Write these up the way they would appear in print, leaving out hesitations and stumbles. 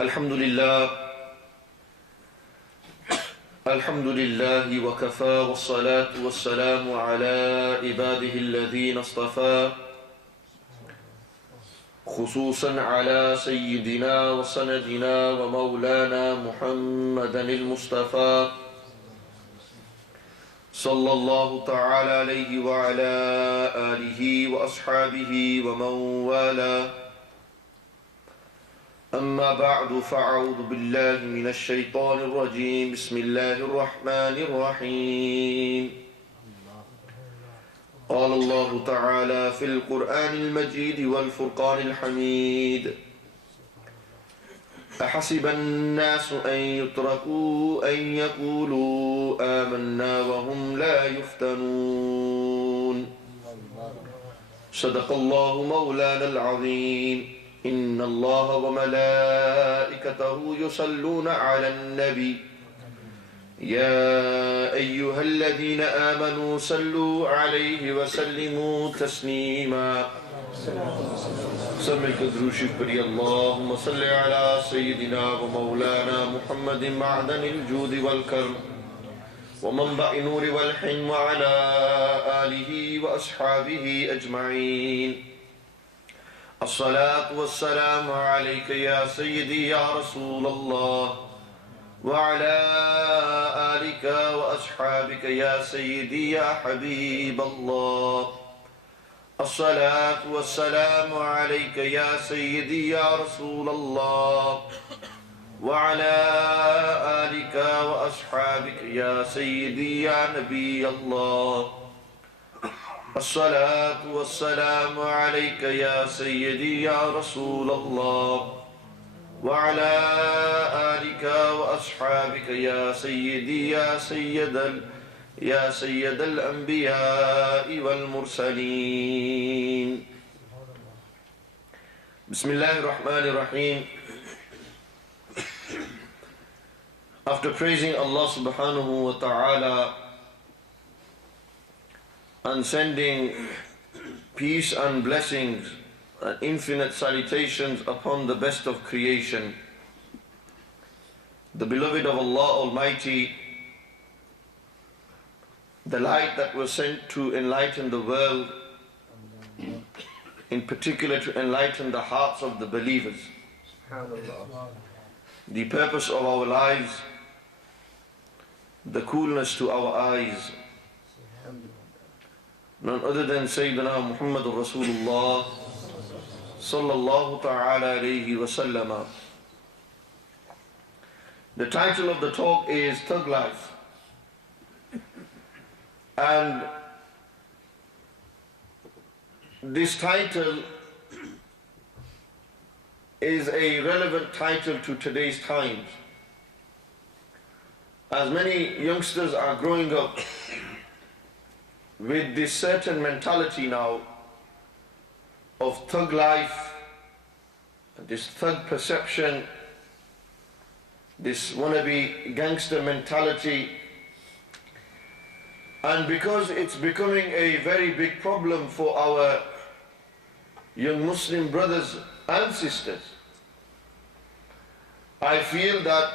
الحمد لله وكفى والصلاة والسلام على عباده الذين اصطفى خصوصا على سيدنا وسندنا ومولانا محمدا المصطفى صلى الله تعالى عليه وعلى آله وأصحابه ومن والاه أما بعد فأعوذ بالله من الشيطان الرجيم بسم الله الرحمن الرحيم قال الله تعالى في القرآن المجيد والفرقان الحميد أحسب الناس أن يتركوا أن يقولوا آمنا وهم لا يفتنون صدق الله مولانا العظيم إن الله وملائكته يصلون على النبي يا أيها الذين آمنوا صلوا عليه وسلموا تسليما سمعت دروشك بري اللهم صل على سيدنا ومولانا محمد معدن الجود والكرم ومنبع نور والحلم وعلى آله وأصحابه أجمعين الصلاة والسلام عليك يا سيدي يا رسول الله وعلى آلك وأصحابك يا سيدي يا حبيب الله الصلاة والسلام عليك يا سيدي يا رسول الله وعلى آلك وأصحابك يا سيدي يا نبي الله الصلاة والسلام عليك يا سيدي يا رسول الله وعلى آلك وأصحابك يا سيدي يا سيد الأنبياء والمرسلين بسم الله الرحمن الرحيم. After praising Allah subhanahu wa ta'ala and sending peace and blessings and infinite salutations upon the best of creation, the beloved of Allah Almighty, the light that was sent to enlighten the world, in particular to enlighten the hearts of the believers. The purpose of our lives, the coolness to our eyes, none other than Sayyidina Muhammad Rasulullah sallallahu ta'ala alayhi wa sallam. The title of the talk is Thug Life, and this title is a relevant title to today's times, as many youngsters are growing up with this certain mentality now of thug life, this thug perception, this wannabe gangster mentality. And because it's becoming a very big problem for our young Muslim brothers and sisters, I feel that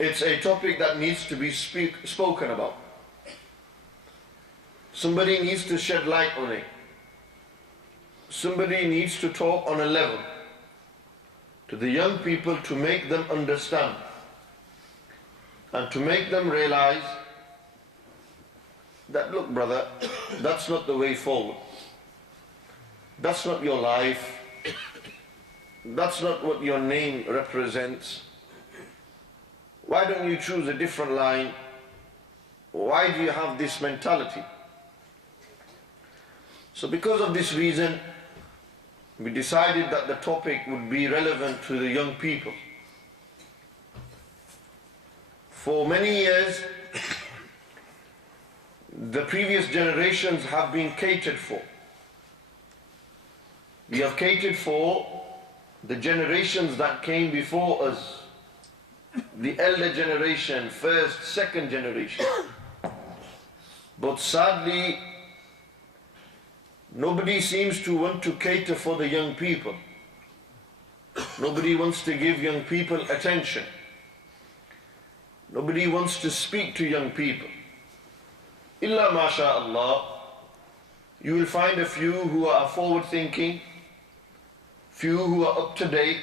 it's a topic that needs to be spoken about. Somebody needs to shed light on it. Somebody needs to talk on a level to the young people to make them understand and to make them realize that, look brother, that's not the way forward. That's not your life. That's not what your name represents. Why don't you choose a different line? Why do you have this mentality? So because of this reason, we decided that the topic would be relevant to the young people. For many years, the previous generations have been catered for. We have catered for the generations that came before us, the elder generation, first, second generation. But sadly, nobody seems to want to cater for the young people. Nobody wants to give young people attention. Nobody wants to speak to young people. Illa masha'Allah, you will find a few who are forward thinking, few who are up to date,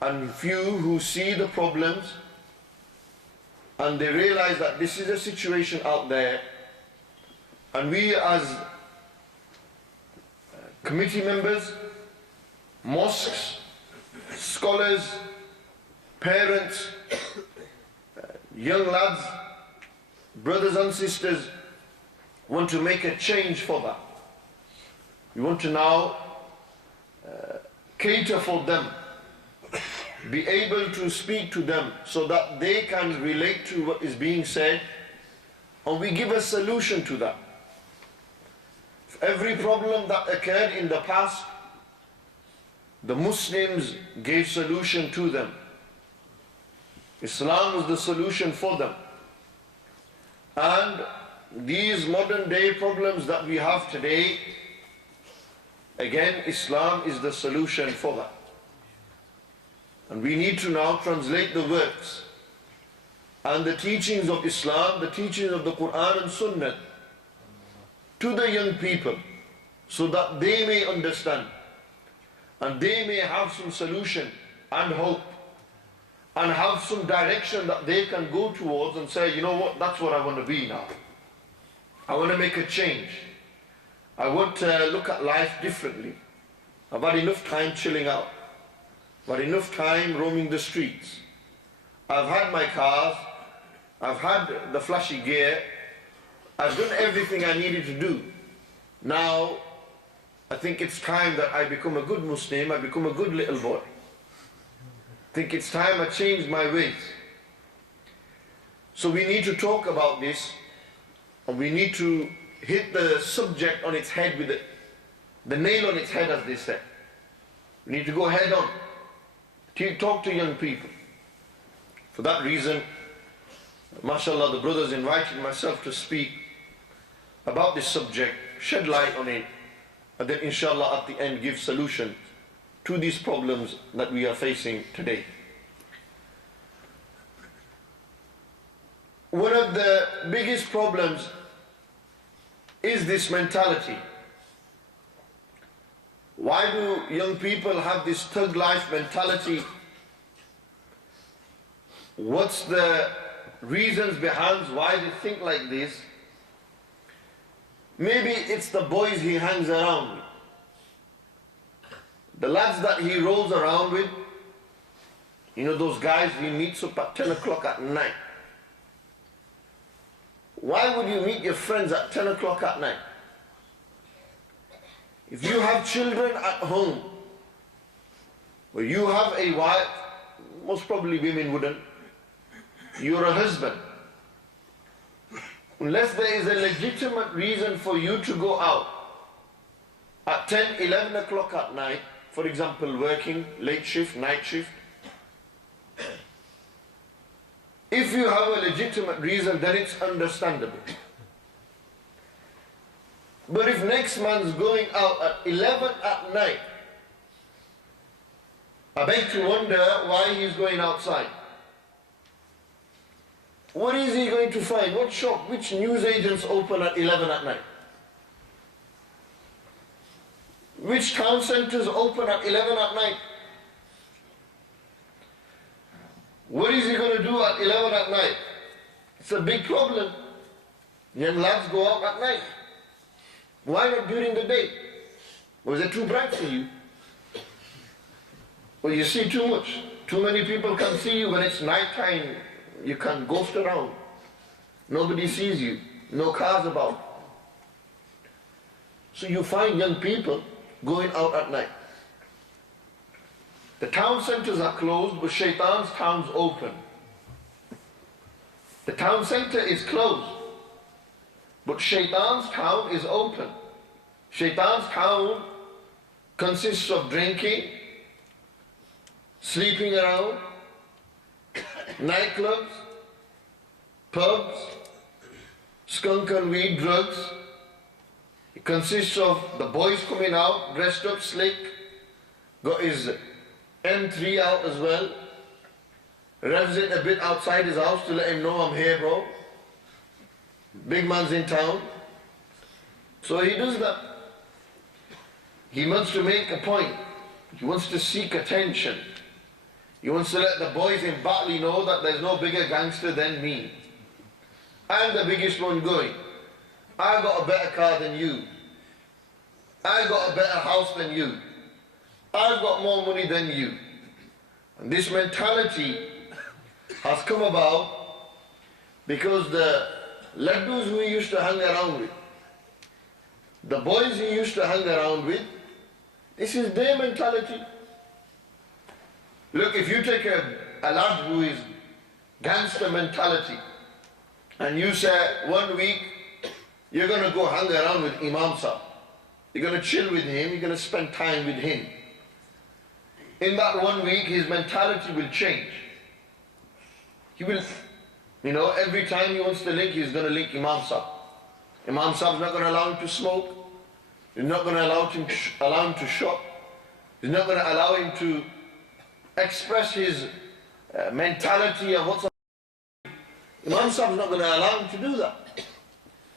and few who see the problems and they realize that this is a situation out there, and we as committee members, mosques, scholars, parents, young lads, brothers and sisters, want to make a change for that. We want to now cater for them, be able to speak to them so that they can relate to what is being said, and we give a solution to that. Every problem that occurred in the past, the Muslims gave solution to them. Islam was the solution for them. And these modern day problems that we have today, again, Islam is the solution for that. And we need to now translate the words and the teachings of Islam, the teachings of the Quran and Sunnah to the young people so that they may understand and they may have some solution and hope and have some direction that they can go towards and say, you know what, that's what I want to be now. I want to make a change. I want to look at life differently. I've had enough time chilling out. I've had enough time roaming the streets. I've had my cars. I've had the flashy gear. I've done everything I needed to do. Now, I think it's time that I become a good Muslim. I become a good little boy. I think it's time I change my ways. So we need to talk about this, and we need to hit the subject on its head with the nail on its head, as they say. We need to go head on. Talk to young people. For that reason, mashallah, the brothers invited myself to speak about this subject, shed light on it, and then inshallah at the end give solution to these problems that we are facing today. One of the biggest problems is this mentality. Why do young people have this thug life mentality? What's the reasons behind why they think like this? Maybe it's the boys he hangs around with, the lads that he rolls around with. You know, those guys he meets up at 10 o'clock at night. Why would you meet your friends at 10 o'clock at night? If you have children at home, or you have a wife, most probably women wouldn't, you're a husband. Unless there is a legitimate reason for you to go out at 10, 11 o'clock at night, for example, working, late shift, night shift. If you have a legitimate reason, then it's understandable. But if next man's going out at 11 at night, I beg to wonder why he's going outside. What is he going to find? What shop? Which news agents open at 11 at night? Which town centers open at 11 at night? What is he going to do at 11 at night? It's a big problem. Young lads go out at night. Why not during the day? Was it too bright for you? Well, you see too much. Too many people can see you when it's night time. You can ghost around. Nobody sees you. No cars about. So you find young people going out at night. The town centers are closed, but Shaitan's town's open. The town center is closed, but Shaitan's town is open. Shaitan's town consists of drinking, sleeping around, nightclubs, pubs, skunk and weed drugs. It consists of the boys coming out, dressed up slick, got his M3 out as well. Revs it a bit outside his house to let him know I'm here, bro. Big man's in town. So he does that. He wants to make a point. He wants to seek attention. He wants to let the boys in Batley know that there's no bigger gangster than me. I'm the biggest one going. I got a better car than you. I got a better house than you. I've got more money than you. And this mentality has come about because the laddus who he used to hang around with, the boys he used to hang around with, this is their mentality. Look, if you take a lad who is gangster mentality and you say 1 week you're going to go hang around with Imam Sahib, you're going to chill with him, you're going to spend time with him. In that 1 week his mentality will change. He will, every time he wants to link, he's going to link Imam Sahib. Imam Sahib's not going to allow him to smoke. He's not going to allow him to shop. He's not going to allow him to express his mentality and what's. Imam Sahib's not going to allow him to do that.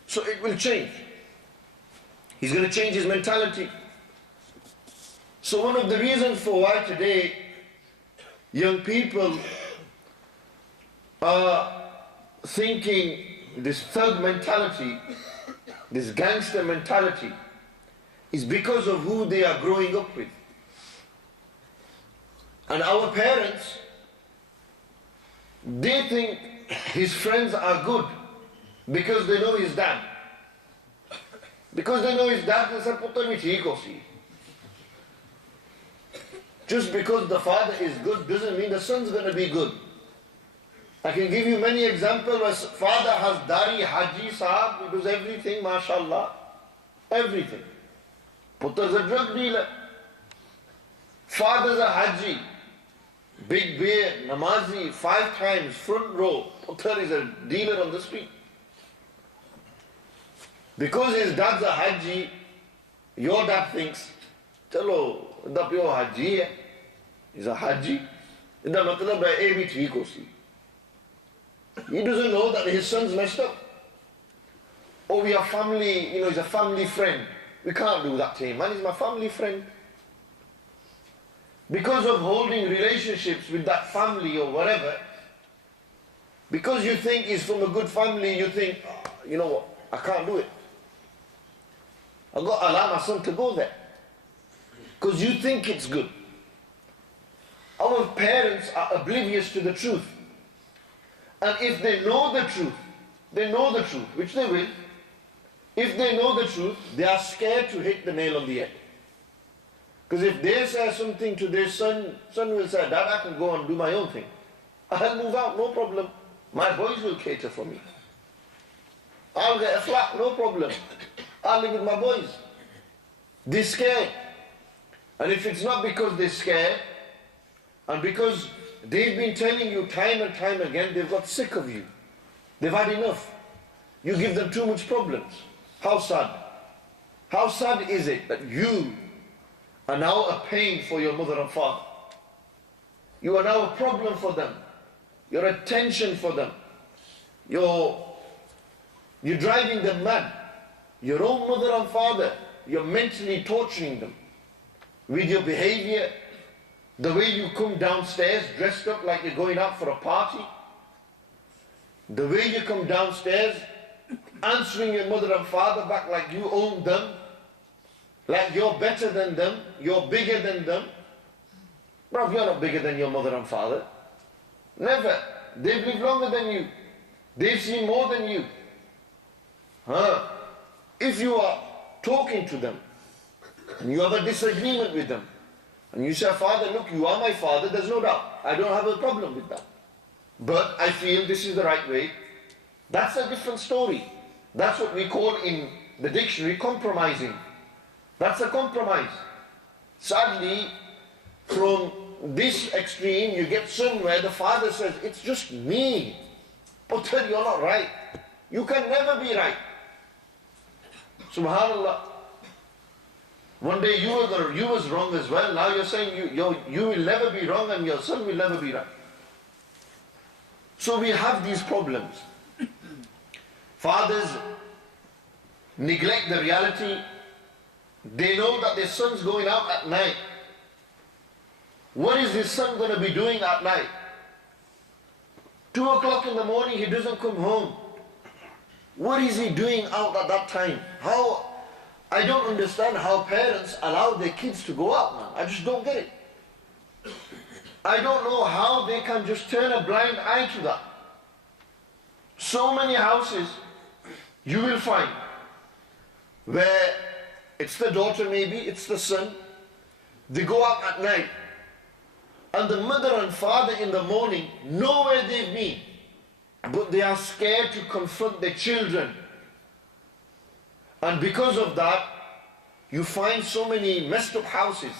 So it will change. He's going to change his mentality. So one of the reasons for why today young people are thinking this thug mentality, this gangster mentality, is because of who they are growing up with. And our parents, they think his friends are good because they know his dad. Because they know his dad, they say, "Putter vi theek ho si." Just because the father is good doesn't mean the son's going to be good. I can give you many examples where father has dari, haji, sahab, he does everything, mashallah. Everything. Putter's a drug dealer. Father's a haji. Big beard, namazi, 5 times, front row. Putter is a dealer on the street. Because his dad's a haji, your dad thinks, chalo, the pure haji hai. He's a haji. The matlab hai, eh bhi theek ho si. He doesn't know that his son's messed up. Oh, we are family, he's a family friend. We can't do that to him, man, he's my family friend. Because of holding relationships with that family or whatever, because you think he's from a good family, you think, you know what, I can't do it. I've got to allow my son to go there. Because you think it's good. Our parents are oblivious to the truth. And if they know the truth, which they will, if they know the truth, they are scared to hit the nail on the head. Because if they say something to their son will say, "Dad, I can go and do my own thing. I'll move out, no problem. My boys will cater for me. I'll get a flat, no problem. I'll live with my boys." They're scared. And if it's not because they're scared, and because they've been telling you time and time again, they've got sick of you. They've had enough. You give them too much problems. How sad. How sad is it that you are now a pain for your mother and father? You are now a problem for them. You're a tension for them. You're driving them mad. Your own mother and father, you're mentally torturing them with your behavior, the way you come downstairs dressed up like you're going out for a party, the way you come downstairs answering your mother and father back like you own them, like you're better than them, you're bigger than them. Bro, you're not bigger than your mother and father. Never. They've lived longer than you. They've seen more than you. If you are talking to them and you have a disagreement with them and you say, "Father, look, you are my father," there's no doubt. I don't have a problem with that. But I feel this is the right way. That's a different story. That's what we call in the dictionary compromising. That's a compromise. Sadly, from this extreme, you get somewhere the father says, "It's just me. But you're not right. You can never be right." Subhanallah. One day you was wrong as well. Now you're saying you will never be wrong and your son will never be right. So we have these problems. Fathers neglect the reality. They know that their son's going out at night. What is his son going to be doing at night? 2 o'clock in the morning, he doesn't come home. What is he doing out at that time? I don't understand how parents allow their kids to go out, man. I just don't get it. I don't know how they can just turn a blind eye to that. So many houses you will find where it's the daughter, maybe it's the son, they go out at night, and the mother and father in the morning know where they've been, but they are scared to confront their children. And because of that, you find so many messed up houses.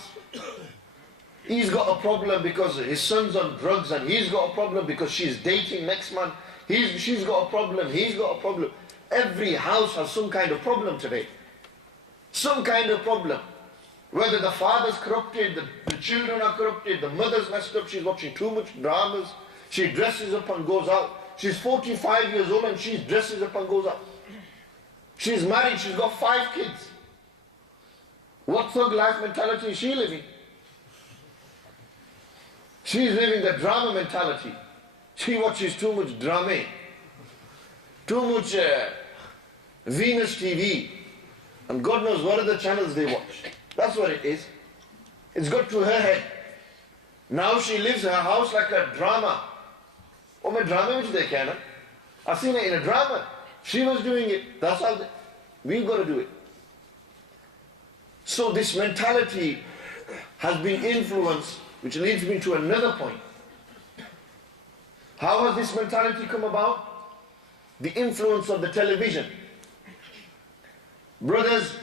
He's got a problem because his son's on drugs, and he's got a problem because she's dating next man. She's got a problem, he's got a problem. Every house has some kind of problem today. Some kind of problem. Whether the father's corrupted, the children are corrupted, the mother's messed up, she's watching too much dramas, she dresses up and goes out. She's 45 years old and she dresses up and goes out. She's married, she's got 5 kids. What thug life mentality is she living? She's living the drama mentality. She watches too much drama, too much Venus TV, and God knows what other channels they watch. That's what it is. It's got to her head. Now she lives her house like a drama. Oh, my drama which they can. I've seen it in a drama. She was doing it. That's how we've got to do it. So this mentality has been influenced, which leads me to another point. How has this mentality come about? The influence of the television. Brothers,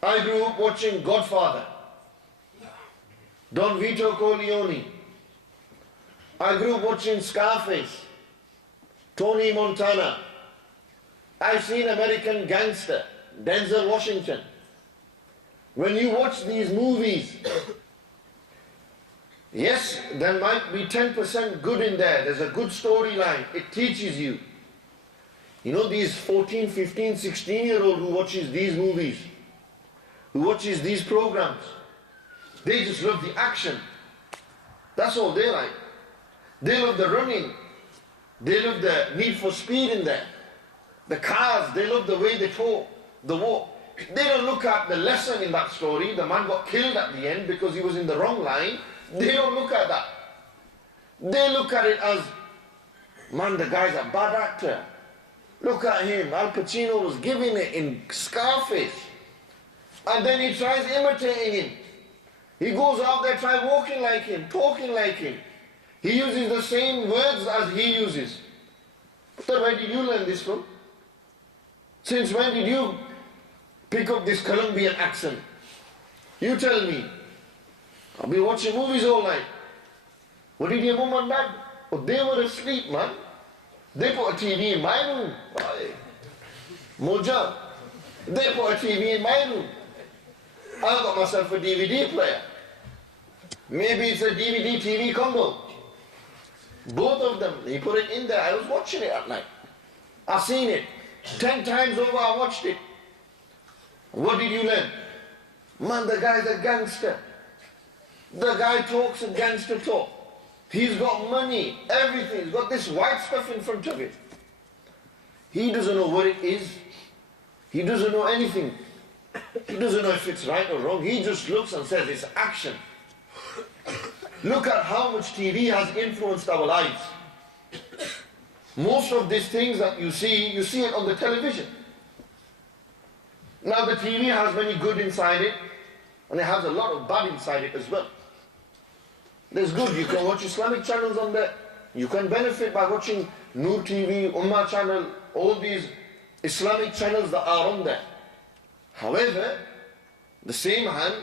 I grew up watching Godfather, Don Vito Corleone. I grew up watching Scarface, Tony Montana. I've seen American Gangster, Denzel Washington. When you watch these movies, yes, there might be 10% good in there. There's a good storyline. It teaches you. You know, these 14, 15, 16-year-old who watches these movies, who watches these programs, they just love the action. That's all they like. They love the running. They love the need for speed in there. The cars, they love the way they talk, the walk. They don't look at the lesson in that story. The man got killed at the end because he was in the wrong line. They don't look at that. They look at it as, man, the guy's a bad actor. Look at him. Al Pacino was giving it in Scarface. And then he tries imitating him. He goes out there, tries walking like him, talking like him. He uses the same words as he uses. So where did you learn this from? Since when did you pick up this Colombian accent? You tell me. I've been watching movies all night. What did your mum and dad? Oh, they were asleep, man. They put a TV in my room. Moja. They put a TV in my room. I got myself a DVD player. Maybe it's a DVD TV combo. Both of them, he put it in there. I was watching it at night. I've seen it. 10 times over I watched it. What did you learn? Man, the guy's a gangster. The guy talks a gangster talk. He's got money, everything. He's got this white stuff in front of him. He doesn't know what it is. He doesn't know anything. He doesn't know if it's right or wrong. He just looks and says it's action. Look at how much TV has influenced our lives. Most of these things that you see it on the television. Now the TV has many good inside it, and it has a lot of bad inside it as well. There's good, you can watch Islamic channels on there. You can benefit by watching Noor TV, Ummah channel, all these Islamic channels that are on there. However, the same hand,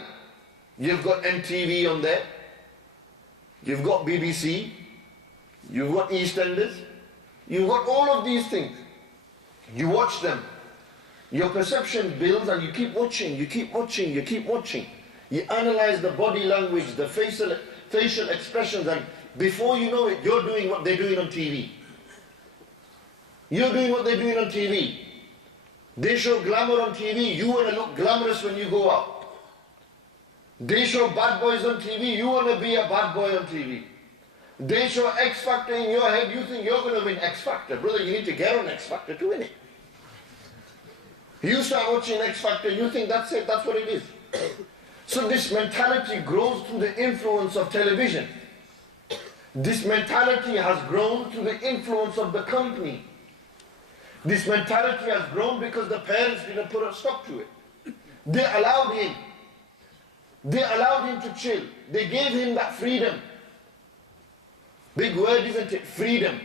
you've got MTV on there, you've got BBC, you've got EastEnders, you've got all of these things. You watch them. Your perception builds and you keep watching, you keep watching, you keep watching. You analyze the body language, the facial expressions, and before you know it, you're doing what they're doing on TV. You're doing what they're doing on TV. They show glamour on TV, you want to look glamorous when you go out. They show bad boys on TV, you want to be a bad boy on TV. They show X Factor in your head, you think you're going to win X Factor. Brother, you need to get on X Factor to win it. You start watching X Factor, you think that's it, that's what it is. So this mentality grows through the influence of television. This mentality has grown through the influence of the company. This mentality has grown because the parents didn't put a stop to it. They allowed him. They allowed him to chill. They gave him that freedom. Big word, isn't it? Freedom.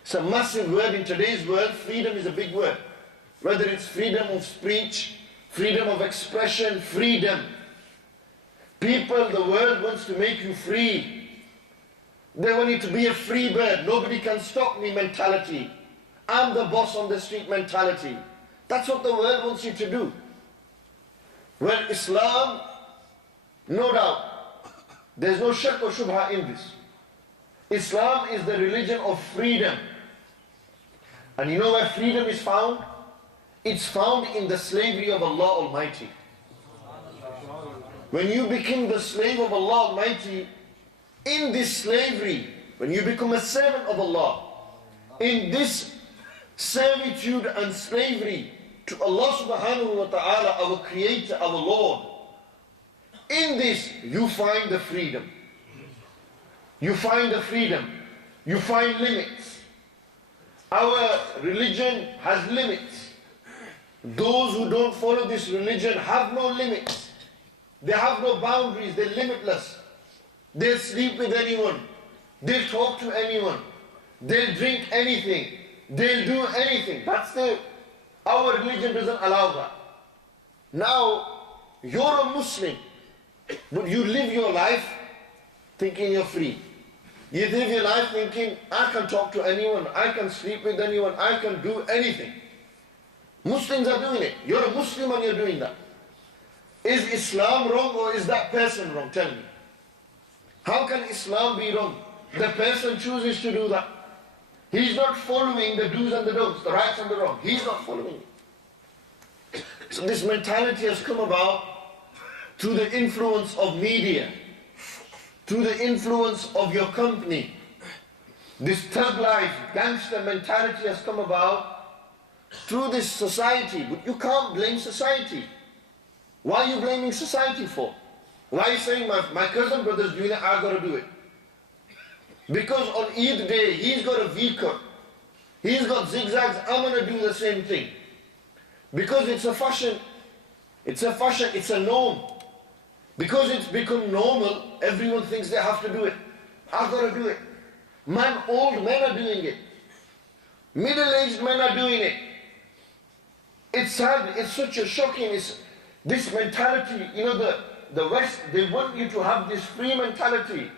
It's a massive word in today's world. Freedom is a big word. Whether it's freedom of speech, freedom of expression, freedom. People, the world wants to make you free. They want you to be a free bird. Nobody can stop me mentality. I'm the boss on the street mentality. That's what the world wants you to do. Well, Islam, no doubt, there's no shak or shubha in this. Islam is the religion of freedom. And you know where freedom is found? It's found in the slavery of Allah Almighty. When you become the slave of Allah Almighty, in this slavery, when you become a servant of Allah, in this servitude and slavery to Allah subhanahu wa ta'ala, our creator, our Lord, in this you find the freedom. You find the freedom. You find limits. Our religion has limits. Those who don't follow this religion have no limits. They have no boundaries. They're limitless. They'll sleep with anyone. They'll talk to anyone. They'll drink anything. They'll do anything. Our religion doesn't allow that. Now, you're a Muslim, but you live your life thinking you're free. You live your life thinking, I can talk to anyone, I can sleep with anyone, I can do anything. Muslims are doing it. You're a Muslim and you're doing that. Is Islam wrong or is that person wrong? Tell me. How can Islam be wrong? The person chooses to do that. He's not following the do's and the don'ts, the rights and the wrongs. He's not following it. So this mentality has come about through the influence of media, through the influence of your company. This thug life, gangster mentality has come about through this society. But you can't blame society. Why are you blaming society for? Why are you saying my cousin brother's doing it, I've got to do it? Because on Eid day, he's got a V-cut. He's got zigzags, I'm going to do the same thing. Because it's a fashion, it's a norm. Because it's become normal, everyone thinks they have to do it. I've got to do it. Old men are doing it. Middle-aged men are doing it. It's sad, it's such a shocking, this mentality, you know, the West, they want you to have this free mentality.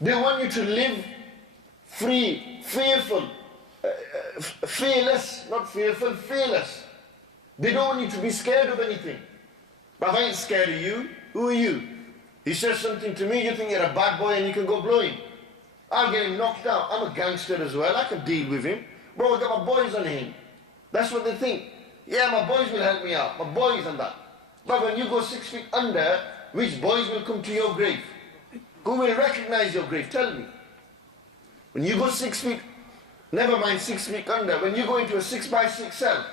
They want you to live free, fearful, fearless, not fearful, fearless. They don't want you to be scared of anything. But if I ain't scared of you, who are you? He says something to me, you think you're a bad boy and you can go blowing. I'll get him knocked out. I'm a gangster as well, I can deal with him. Bro, I got my boys on him. That's what they think. Yeah, my boys will help me out, my boys and that. But when you go 6 feet under, which boys will come to your grave? Who will recognize your grave? Tell me. When you go 6 feet, never mind 6 feet under, when you go into a 6x6 cell,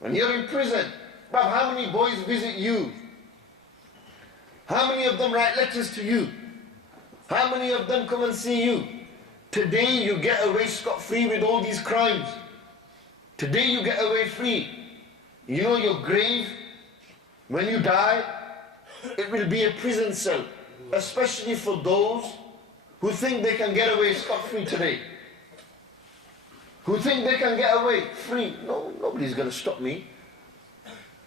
when you're in prison, but how many boys visit you? How many of them write letters to you? How many of them come and see you? Today you get away scot-free with all these crimes. Today you get away free. You know your grave, when you die, it will be a prison cell. Especially for those who think they can get away scot-free today. Who think they can get away free. No, nobody's going to stop me.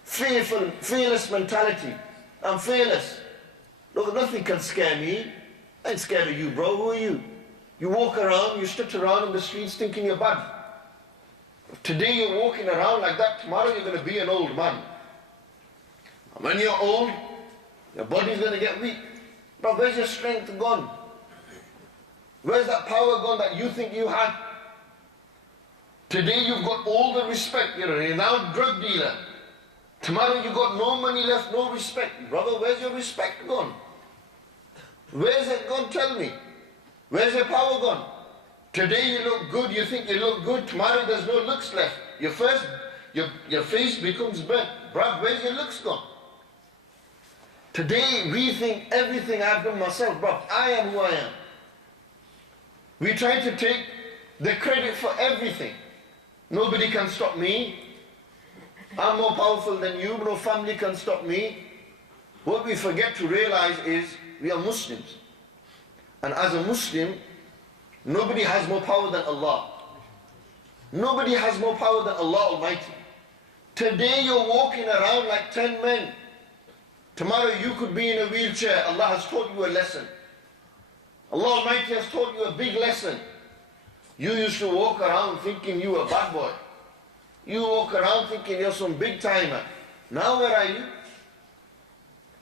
Fearful, fearless mentality. I'm fearless. Look, nothing can scare me. I ain't scared of you, bro. Who are you? You walk around, you strut around in the streets thinking you're bad. Today you're walking around like that, tomorrow you're going to be an old man. And when you're old, your body's going to get weak. But where's your strength gone? Where's that power gone that you think you had? Today you've got all the respect. You're a renowned drug dealer. Tomorrow you've got no money left, no respect. Brother, where's your respect gone? Where's it gone? Tell me. Where's your power gone? Today you look good, you think you look good. Tomorrow there's no looks left. Your face becomes burnt. Bruv, where's your looks gone? Today we think everything I've done myself. Bruv, I am who I am. We try to take the credit for everything. Nobody can stop me. I'm more powerful than you. No family can stop me. What we forget to realize is we are Muslims. And as a Muslim, nobody has more power than Allah. Nobody has more power than Allah Almighty. Today you're walking around like 10 men. Tomorrow you could be in a wheelchair. Allah has taught you a lesson. Allah Almighty has taught you a big lesson. You used to walk around thinking you were a bad boy. You walk around thinking you're some big timer. Now where are you?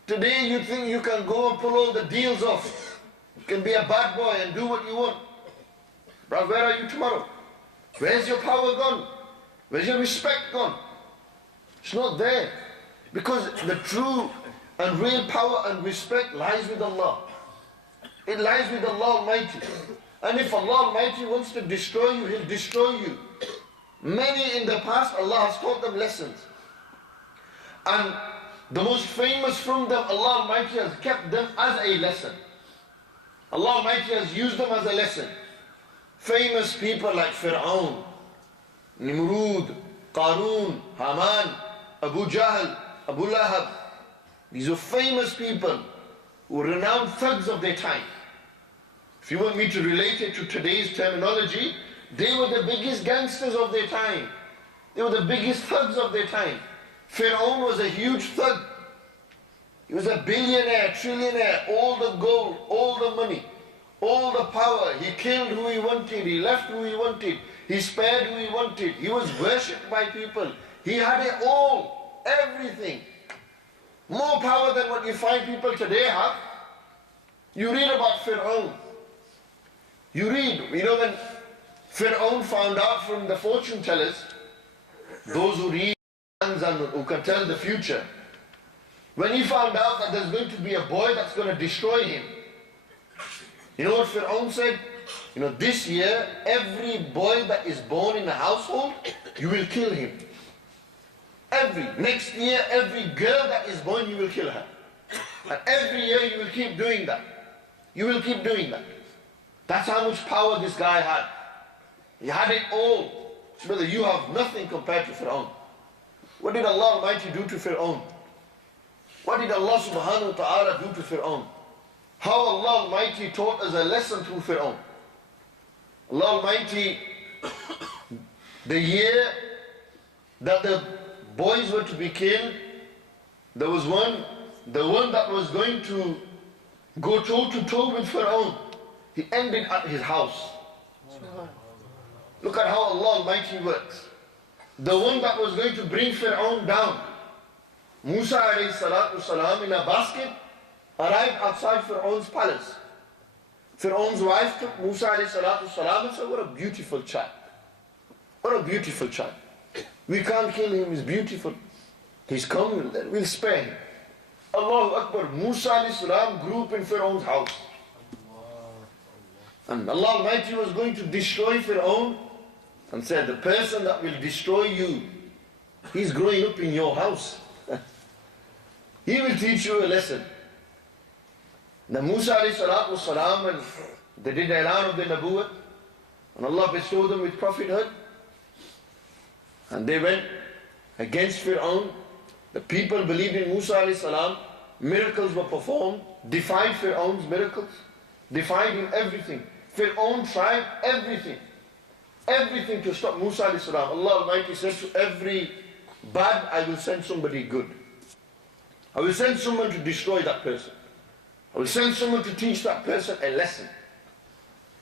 Today you think you can go and pull all the deals off. You can be a bad boy and do what you want. Bro, where are you tomorrow? Where's your power gone? Where's your respect gone? It's not there. Because the true and real power and respect lies with Allah. It lies with Allah Almighty. And if Allah Almighty wants to destroy you, He'll destroy you. Many in the past, Allah has taught them lessons. And the most famous from them, Allah Almighty has kept them as a lesson. Allah Almighty has used them as a lesson. Famous people like Fir'aun, Nimrud, Qarun, Haman, Abu Jahl, Abu Lahab. These are famous people who were renowned thugs of their time. If you want me to relate it to today's terminology, they were the biggest gangsters of their time. They were the biggest thugs of their time. Fir'aun was a huge thug. He was a billionaire, trillionaire, all the gold, all the money, all the power. He killed who he wanted, he left who he wanted, he spared who he wanted. He was worshipped by people. He had it all, everything. More power than what you find people today have. You read about Fir'aun. You read, when Fir'aun found out from the fortune tellers, those who read and who can tell the future, when he found out that there's going to be a boy that's going to destroy him, you know what Fir'aun said? This year, every boy that is born in a household, you will kill him. Next year, every girl that is born, you will kill her. And every year you will keep doing that. You will keep doing that. That's how much power this guy had. He had it all. Brother, you have nothing compared to Fir'aun. What did Allah Almighty do to Fir'aun? What did Allah subhanahu wa ta'ala do to Fir'aun? How Allah Almighty taught us a lesson through Fir'aun. Allah Almighty, the year that the boys were to be killed, there was the one that was going to go toe to toe with Fir'aun. He ended at his house. Look at how Allah Almighty works. The one that was going to bring Fir'aun down, Musa alayhi salatu salam, in a basket, arrived outside Fir'aun's palace. Fir'aun's wife took Musa alayhi salatu salam and said, what a beautiful child. What a beautiful child. We can't kill him, he's beautiful. He's coming, we'll spare him. Allahu Akbar, Musa alayhi salam grew up in Fir'aun's house. And Allah Almighty was going to destroy Fir'aun and said, the person that will destroy you, he's growing up in your house. He will teach you a lesson. The Musa alayhi salatu salam, and they did the Ilan of the Nabuwwat, and Allah bestowed them with prophethood. And they went against Fir'aun. The people believed in Musa alayhi salam. Miracles were performed, defied Fir'aun's miracles, defied him everything. Fir'aun tried everything to stop Musa alayhi salam. Allah Almighty said, to every bad, I will send somebody good. I will send someone to destroy that person. I will send someone to teach that person a lesson.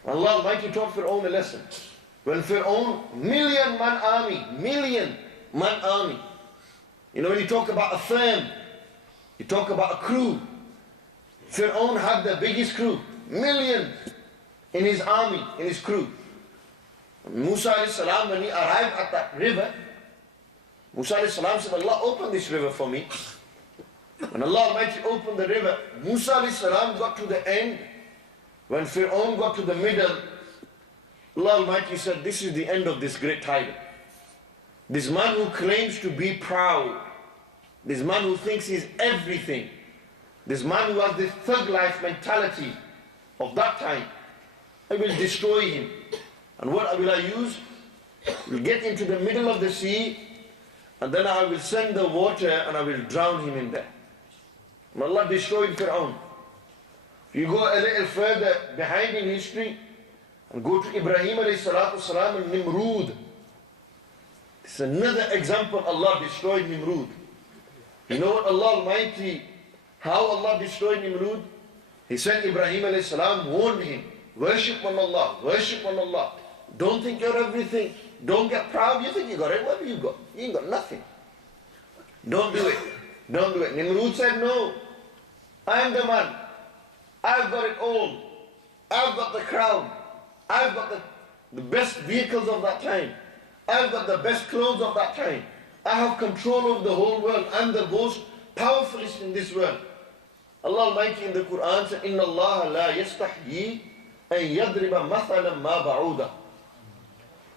Allah Almighty taught Fir'aun a lesson. When Fir'aun, million man army. You know, when you talk about a firm, you talk about a crew. Fir'aun had the biggest crew, millions in his army, in his crew. Musa alayhi salam, when he arrived at that river, Musa alayhi salam said, Allah, open this river for me. When Allah Almighty opened the river, Musa alayhi salam got to the end. When Fir'aun got to the middle, Allah Almighty said, this is the end of this great title. This man who claims to be proud, this man who thinks he's everything, this man who has this thug life mentality of that time, I will destroy him. And what will I use? We'll get into the middle of the sea, and then I will send the water and I will drown him in there. And Allah destroyed Fir'aun. If you go a little further behind in history, and go to Ibrahim alayhi salatu salam and Nimrud. This is another example. Allah destroyed Nimrud. You know what Allah Almighty, how Allah destroyed Nimrud? He sent Ibrahim alayhi salam, warned him, worship one Allah, worship one Allah. Don't think you're everything. Don't get proud. You think you got it. What have you got? You ain't got nothing. Don't do it. Don't do it. Nimrud said, no, I am the man. I've got it all. I've got the crown. I've got the best vehicles of that time. I've got the best clothes of that time. I have control of the whole world. I'm the most powerfulest in this world. Allah Almighty in the Quran said, Inna Allah la yastahyi an yadriba mathalan ma ba'uda.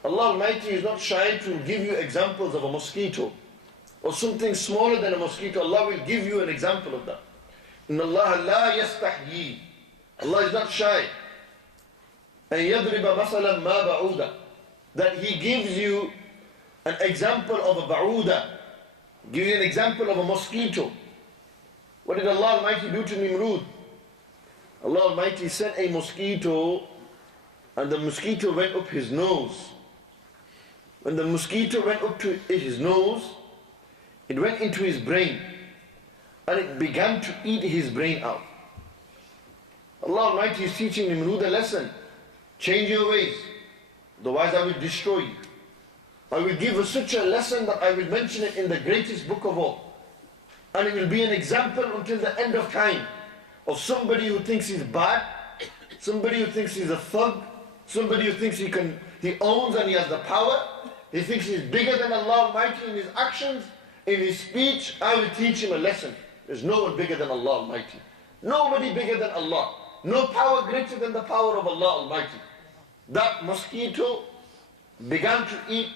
Allah Almighty is not shy to give you examples of a mosquito or something smaller than a mosquito. Allah will give you an example of that. Inna Allah la yastahyi. Allah is not shy. أن يضرب مثلا ما بعودا, that He gives you an example of a ba'uda, give you an example of a mosquito. What did Allah Almighty do to Nimrud? Allah Almighty sent a mosquito, and the mosquito went up his nose. When the mosquito went up to his nose, it went into his brain, and it began to eat his brain out. Allah Almighty is teaching Nimrud a lesson. Change your ways, otherwise I will destroy you. I will give you such a lesson that I will mention it in the greatest book of all. And it will be an example until the end of time of somebody who thinks he's bad, somebody who thinks he's a thug, somebody who thinks he owns and he has the power. He thinks he's bigger than Allah Almighty in his actions, in his speech. I will teach him a lesson. There's no one bigger than Allah Almighty. Nobody bigger than Allah. No power greater than the power of Allah Almighty. That mosquito began to eat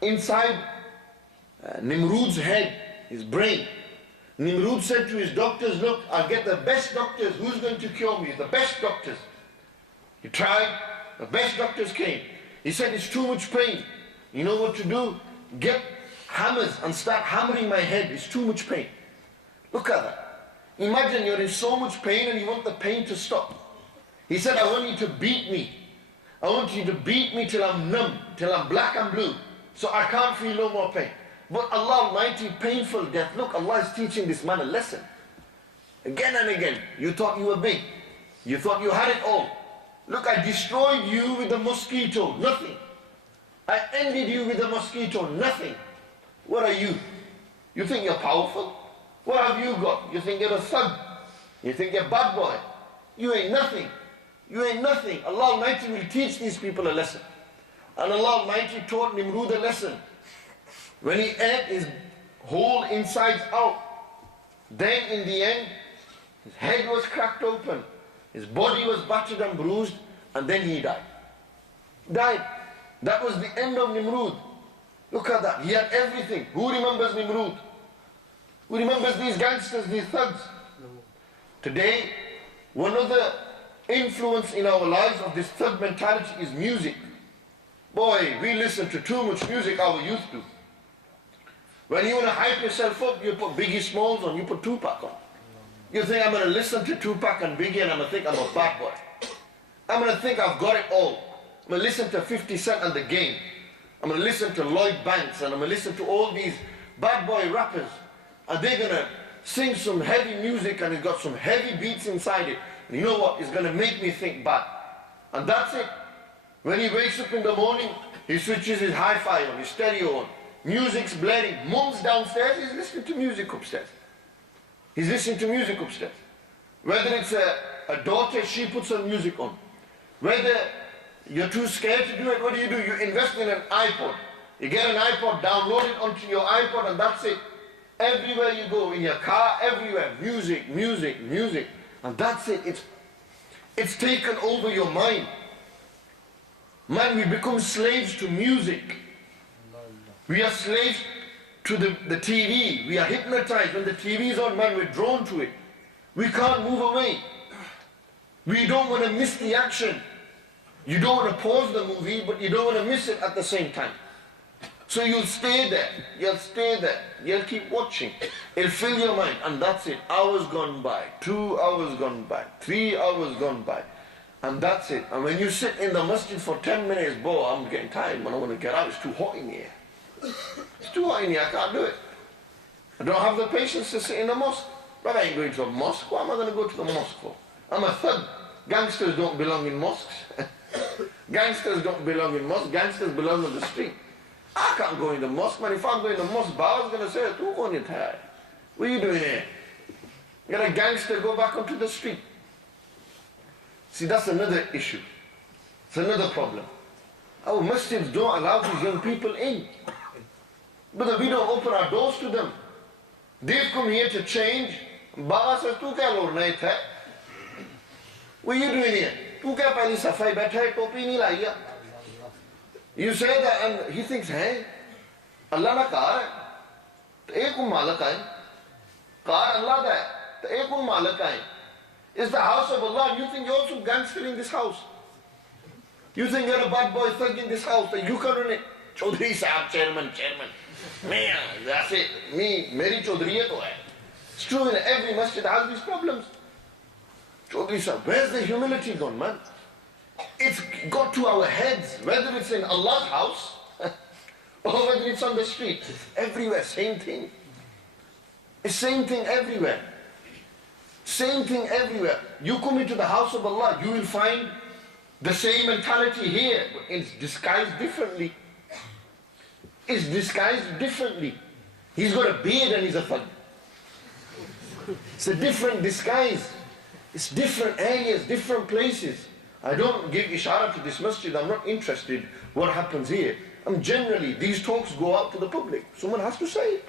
inside Nimrud's head, his brain. Nimrud said to his doctors, look, I'll get the best doctors. Who's going to cure me? The best doctors. He tried, the best doctors came. He said, it's too much pain. You know what to do? Get hammers and start hammering my head. It's too much pain. Look at that. Imagine you're in so much pain and you want the pain to stop. He said, I want you to beat me. I want you to beat me till I'm numb, till I'm black and blue, so I can't feel no more pain. But Allah Almighty, painful death. Look, Allah is teaching this man a lesson. Again and again, you thought you were big. You thought you had it all. Look, I destroyed you with a mosquito, nothing. I ended you with a mosquito, nothing. What are you? You think you're powerful? What have you got? You think you're a thug? You think you're a bad boy? You ain't nothing. You ain't nothing. Allah Almighty will teach these people a lesson. And Allah Almighty taught Nimrud a lesson. When he ate his whole insides out, then in the end, his head was cracked open, his body was battered and bruised, and then he died. Died. That was the end of Nimrud. Look at that. He had everything. Who remembers Nimrud? Who remembers these gangsters, these thugs? Today, one of the influence in our lives of this thug mentality is music. Boy, we listen to too much music, our youth do. When you want to hype yourself up, you put Biggie Smalls on, you put Tupac on. You think I'm going to listen to Tupac and Biggie and I'm going to think I'm a bad boy. I'm going to think I've got it all. I'm going to listen to 50 Cent and The Game. I'm going to listen to Lloyd Banks and I'm going to listen to all these bad boy rappers. And they're going to sing some heavy music and it's got some heavy beats inside it. And you know what? It's going to make me think bad. And that's it. When he wakes up in the morning, he switches his hi-fi on, his stereo on. Music's blaring. Mom's downstairs, he's listening to music upstairs. He's listening to music upstairs. Whether it's a daughter, she puts her music on. Whether you're too scared to do it, what do? You invest in an iPod. You get an iPod, download it onto your iPod, and that's it. Everywhere you go, in your car, everywhere, music, music, music. And that's it. It's taken over your mind. Man, we become slaves to music. We are slaves to the TV. We are hypnotized. When the TV is on, man, we're drawn to it. We can't move away. We don't want to miss the action. You don't want to pause the movie, but you don't want to miss it at the same time. So you'll stay there. You'll stay there. You'll keep watching. It'll fill your mind, and that's it. Hours gone by, 2 hours gone by, 3 hours gone by, and that's it. And when you sit in the masjid for 10 minutes, boy, I'm getting tired, man. I want to get out. It's too hot in here. It's too hot in here. I can't do it. I don't have the patience to sit in a mosque. But I ain't going to a mosque. What am I going to go to the mosque for? I'm a thug. Gangsters don't belong in mosques. Gangsters don't belong in mosques. Gangsters belong on the street. I can't go in the mosque, man. If I'm going to the mosque, I was going to say, "Tu going here? What are you doing here? You got a gangster, go back onto the street." See, that's another issue. It's another problem. Our masjids don't allow these young people in. But we don't open our doors to them. They've come here to change. Baba says, "Tu kya lorna hai? What are you doing here? Tu kya pehli safai baitha hai, topi nahi lai hai?" You say that and he thinks, "Hey, Allah na kaha hai, to ek malik hai. Kaha Allah da hai, to ek malik hai. It's the house of Allah. You think you're also gangster in this house? You think you're a bad boy thug in this house, that you can run it? Chaudhry Sahab, chairman. Man, that's it. Meri Chaudhry to hai." It's true, in every masjid has these problems. Chaudhry Sahab, where's the humility gone, man? It's got to our heads, whether it's in Allah's house or whether it's on the street. It's everywhere, same thing. It's same thing everywhere. Same thing everywhere. You come into the house of Allah, you will find the same mentality here, but it's disguised differently. It's disguised differently. He's got a beard and he's a thug. It's a different disguise. It's different areas, different places. I don't give ishara to this masjid. I'm not interested what happens here. Generally, these talks go out to the public. Someone has to say it.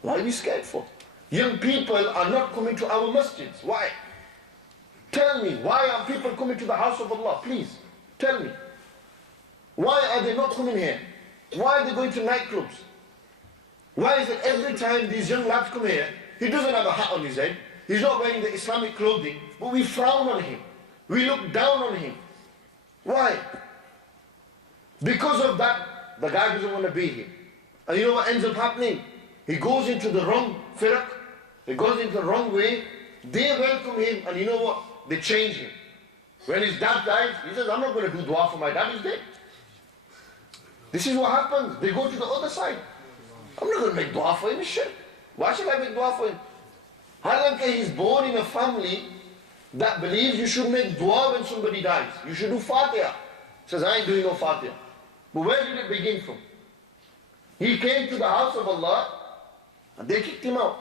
Why are we scared for? Young people are not coming to our masjids. Why? Tell me, why are people coming to the house of Allah? Please, tell me. Why are they not coming here? Why are they going to nightclubs? Why is it every time these young lads come here, he doesn't have a hat on his head, he's not wearing the Islamic clothing, but we frown on him. We look down on him. Why? Because of that, the guy doesn't want to be here. And you know what ends up happening? He goes into the wrong firaq, he goes into the wrong way, they welcome him, and you know what? They change him. When his dad dies, he says, "I'm not going to do dua for my dad, he's dead." This is what happens. They go to the other side. "I'm not going to make dua for him, shit. Why should I make dua for him?" Halanki he's born in a family that believes you should make dua when somebody dies. You should do Fatiha. He says, "I ain't doing no Fatiha." But where did it begin from? He came to the house of Allah and they kicked him out.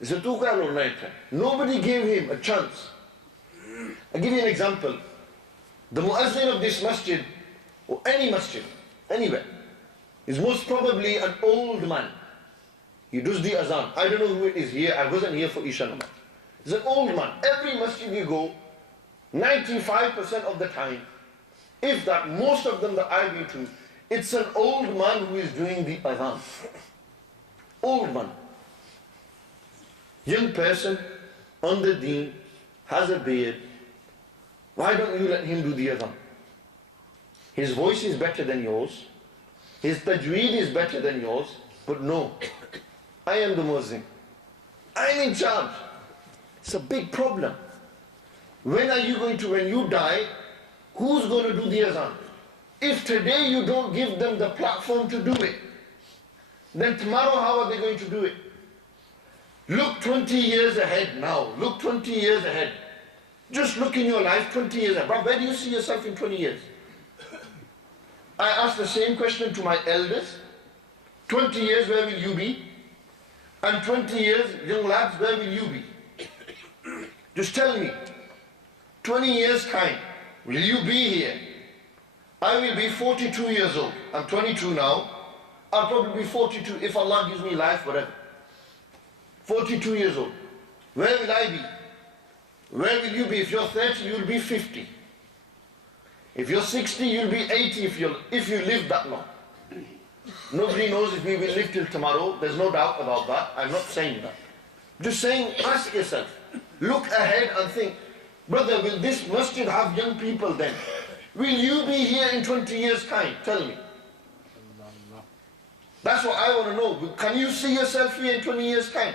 They said, "Tu kya lorna hai?" Nobody gave him a chance. I'll give you an example. The muazzin of this masjid, or any masjid, anywhere, is most probably an old man. He does the azan. I don't know who it is here. I wasn't here for Isha Namaz. He's an old man. Every masjid you go, 95% of the time, if that, most of them that I've been to, it's an old man who is doing the azan. Old man. Young person, on the deen, has a beard. Why don't you let him do the azan? His voice is better than yours. His tajweed is better than yours. But no, I am the muezzin. I'm in charge. It's a big problem. When are you going to, when you die, who's going to do the azan? If today you don't give them the platform to do it, then tomorrow how are they going to do it? Look 20 years ahead now. Look 20 years ahead. Just look in your life 20 years ahead. But where do you see yourself in 20 years? I asked the same question to my elders. 20 years, where will you be? And 20 years, young lads, where will you be? Just tell me, 20 years time, will you be here? I will be 42 years old. I'm 22 now. I'll probably be 42 if Allah gives me life, whatever. 42 years old. Where will I be? Where will you be? If you're 30, you'll be 50. If you're 60, you'll be 80 if you live that long. Nobody knows if we will live till tomorrow. There's no doubt about that. I'm not saying that. Just saying, ask yourself. Look ahead and think, brother, will this masjid have young people then? Will you be here in 20 years' time? Tell me. That's what I want to know. Can you see yourself here in 20 years' time?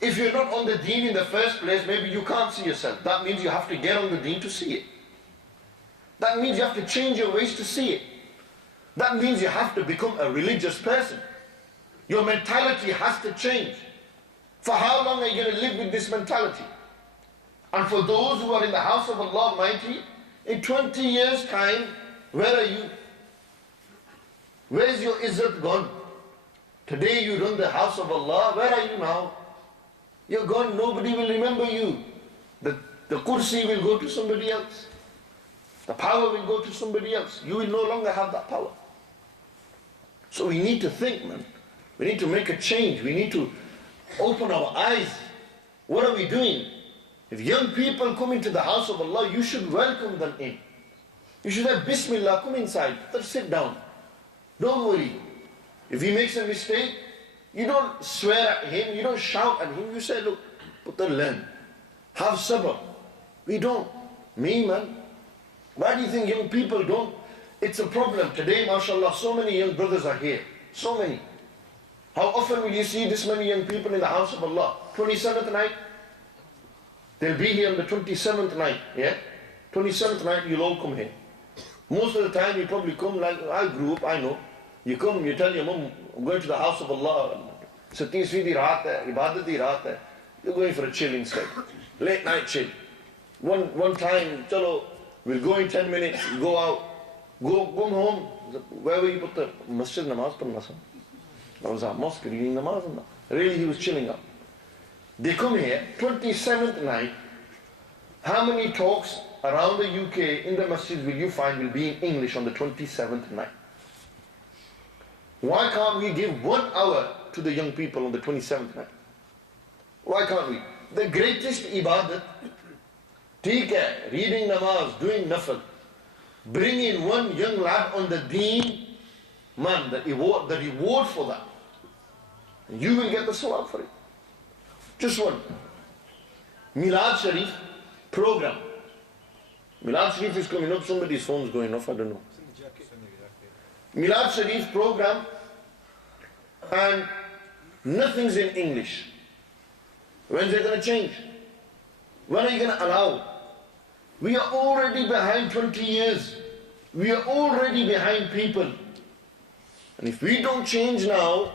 If you're not on the deen in the first place, maybe you can't see yourself. That means you have to get on the deen to see it. That means you have to change your ways to see it. That means you have to become a religious person. Your mentality has to change. For how long are you going to live with this mentality? And for those who are in the house of Allah Almighty, in 20 years' time, where are you? Where's your izzat gone? Today you run the house of Allah, where are you now? You're gone, nobody will remember you. The kursi will go to somebody else. The power will go to somebody else. You will no longer have that power. So we need to think, man. We need to make a change. We need to open our eyes. What are we doing? If young people come into the house of Allah, you should welcome them in. You should have Bismillah, come inside, sit down. Don't worry. If he makes a mistake, you don't swear at him, you don't shout at him. You say, look, putter, learn. Have sabr. We don't. Me, man. Why do you think young people don't? It's a problem. Today, mashallah, so many young brothers are here. So many. How often will you see this many young people in the house of Allah? 27th night? They'll be here on the 27th night, yeah? 27th night, you'll all come here. Most of the time, you probably come like, I grew up, I know. You come, you tell your mum, I'm going to the house of Allah. Satisvi di raat hai, ibadat di raat hai. You're going for a chill instead. Late night chill. One time, chalo, we'll go in 10 minutes, go out, go home. Where were you put the Masjid namaz padna sa? That was our mosque, reading namaz and that. Really, he was chilling out. They come here, 27th night. How many talks around the UK in the masjid will you find will be in English on the 27th night? Why can't we give 1 hour to the young people on the 27th night? Why can't we? The greatest ibadat, theek hai, reading namaz, doing nafal. Bring in one young lad on the deen, man, the reward for that. And you will get the sawab for it. Just one. Milad Sharif program. Milad Sharif is coming up, somebody's phone's going off, I don't know. Milad Sharif program, and nothing's in English. When's it going to change? When are you going to allow? We are already behind 20 years. We are already behind people. And if we don't change now,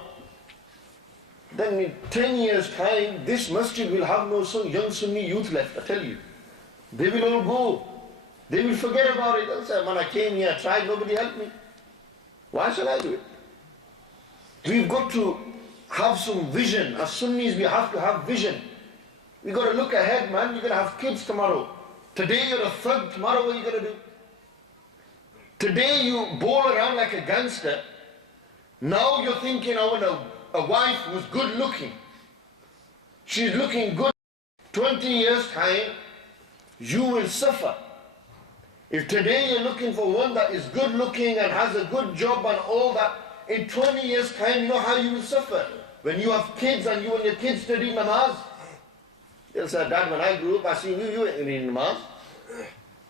then in 10 years' time, this masjid will have no young Sunni youth left, I tell you. They will all go. They will forget about it. They'll say, man, I came here, I tried, nobody helped me. Why shall I do it? We've got to have some vision. As Sunnis, we have to have vision. We've got to look ahead, man. You're going to have kids tomorrow. Today you're a thug, tomorrow what are you going to do? Today you bowl around like a gangster. Now you're thinking, I want a wife who's good looking. She's looking good. 20 years time, you will suffer. If today you're looking for one that is good looking and has a good job and all that, in 20 years time, you know how you will suffer. When you have kids and you and your kids study namaz, they'll say, Dad, when I grew up, I seen you ain't reading namaz.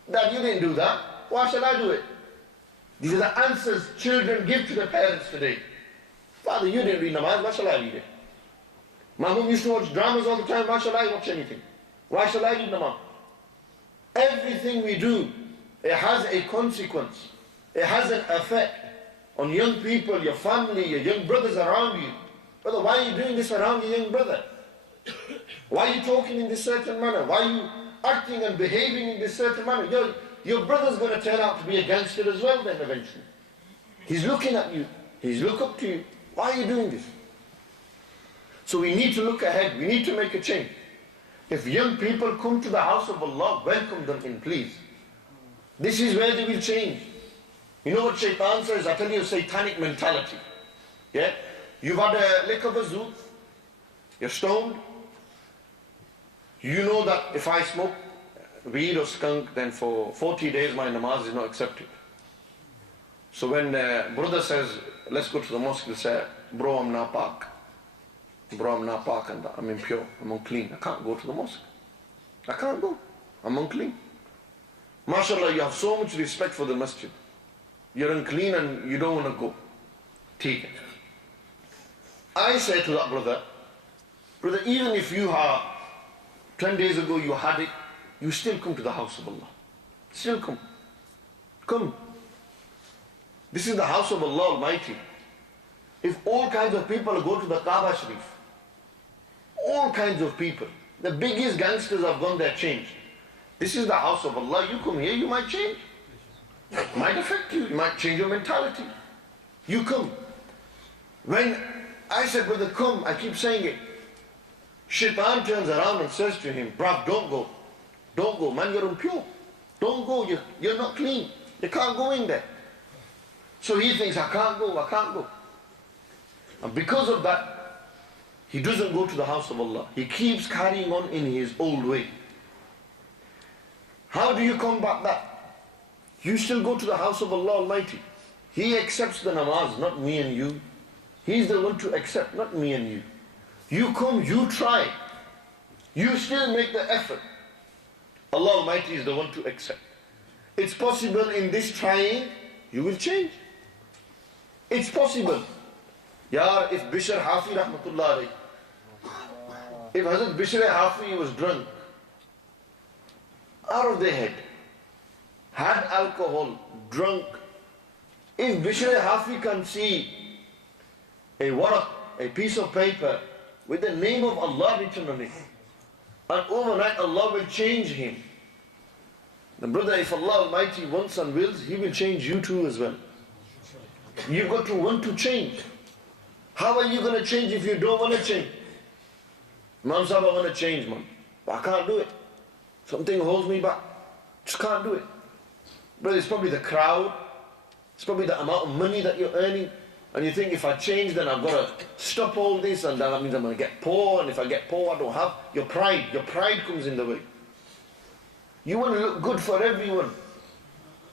Dad, you didn't do that. Why shall I do it? These are the answers children give to their parents today. Father, you didn't read namaz, why shall I read it? My mom used to watch dramas all the time, why shall I watch anything? Why shall I read namaz? Everything we do, it has a consequence. It has an effect on young people, your family, your young brothers around you. Brother, why are you doing this around your young brother? Why are you talking in this certain manner? Why are you acting and behaving in this certain manner? your brother's going to turn out to be a gangster as well then eventually. He's looking at you. He's looking up to you. Why are you doing this? So we need to look ahead. We need to make a change. If young people come to the house of Allah, welcome them in, please. This is where they will change. You know what shaitan says? I tell you, satanic mentality. Yeah? You've had a lick of a zoot. You're stoned. You know that if I smoke weed or skunk, then for 40 days my namaz is not accepted. So when brother says, let's go to the mosque, he'll say, bro, I'm not pak. Bro, I'm not pak and I'm impure, I'm unclean. I can't go to the mosque. I can't go. I'm unclean. MashaAllah, you have so much respect for the masjid. You're unclean and you don't want to go. Take it. I say to that brother, even if you are 10 days ago you had it, you still come to the house of Allah. Still come. Come. This is the house of Allah Almighty. If all kinds of people go to the Kaaba Sharif, all kinds of people, the biggest gangsters have gone there, changed. This is the house of Allah. You come here, you might change. It might affect you. You might change your mentality. You come. When I said, brother, come, I keep saying it. Shaitan turns around and says to him, bruv, don't go. Don't go, man, you're impure. Don't go, you're not clean. You can't go in there. So he thinks, I can't go, I can't go. And because of that, he doesn't go to the house of Allah. He keeps carrying on in his old way. How do you combat that? You still go to the house of Allah Almighty. He accepts the namaz, not me and you. He's the one to accept, not me and you. You come, you try. You still make the effort. Allah Almighty is the one to accept. It's possible in this trying, you will change. It's possible. Yaar, if Bishr Hafi Rahmatullah alayhi, if Hazrat Bishr Hafi was drunk, out of their head, had alcohol, drunk, if Bishr Hafi can see a waraq, a piece of paper with the name of Allah written on it, and overnight Allah will change him. The brother, if Allah Almighty wants and wills, He will change you too as well. You've got to want to change. How are you going to change if you don't want to change? Imam Sahib, I want to change, man. But I can't do it. Something holds me back. Just can't do it. But it's probably the crowd. It's probably the amount of money that you're earning. And you think if I change, then I've got to stop all this, and that means I'm going to get poor. And if I get poor, I don't have. Your pride comes in the way. You want to look good for everyone.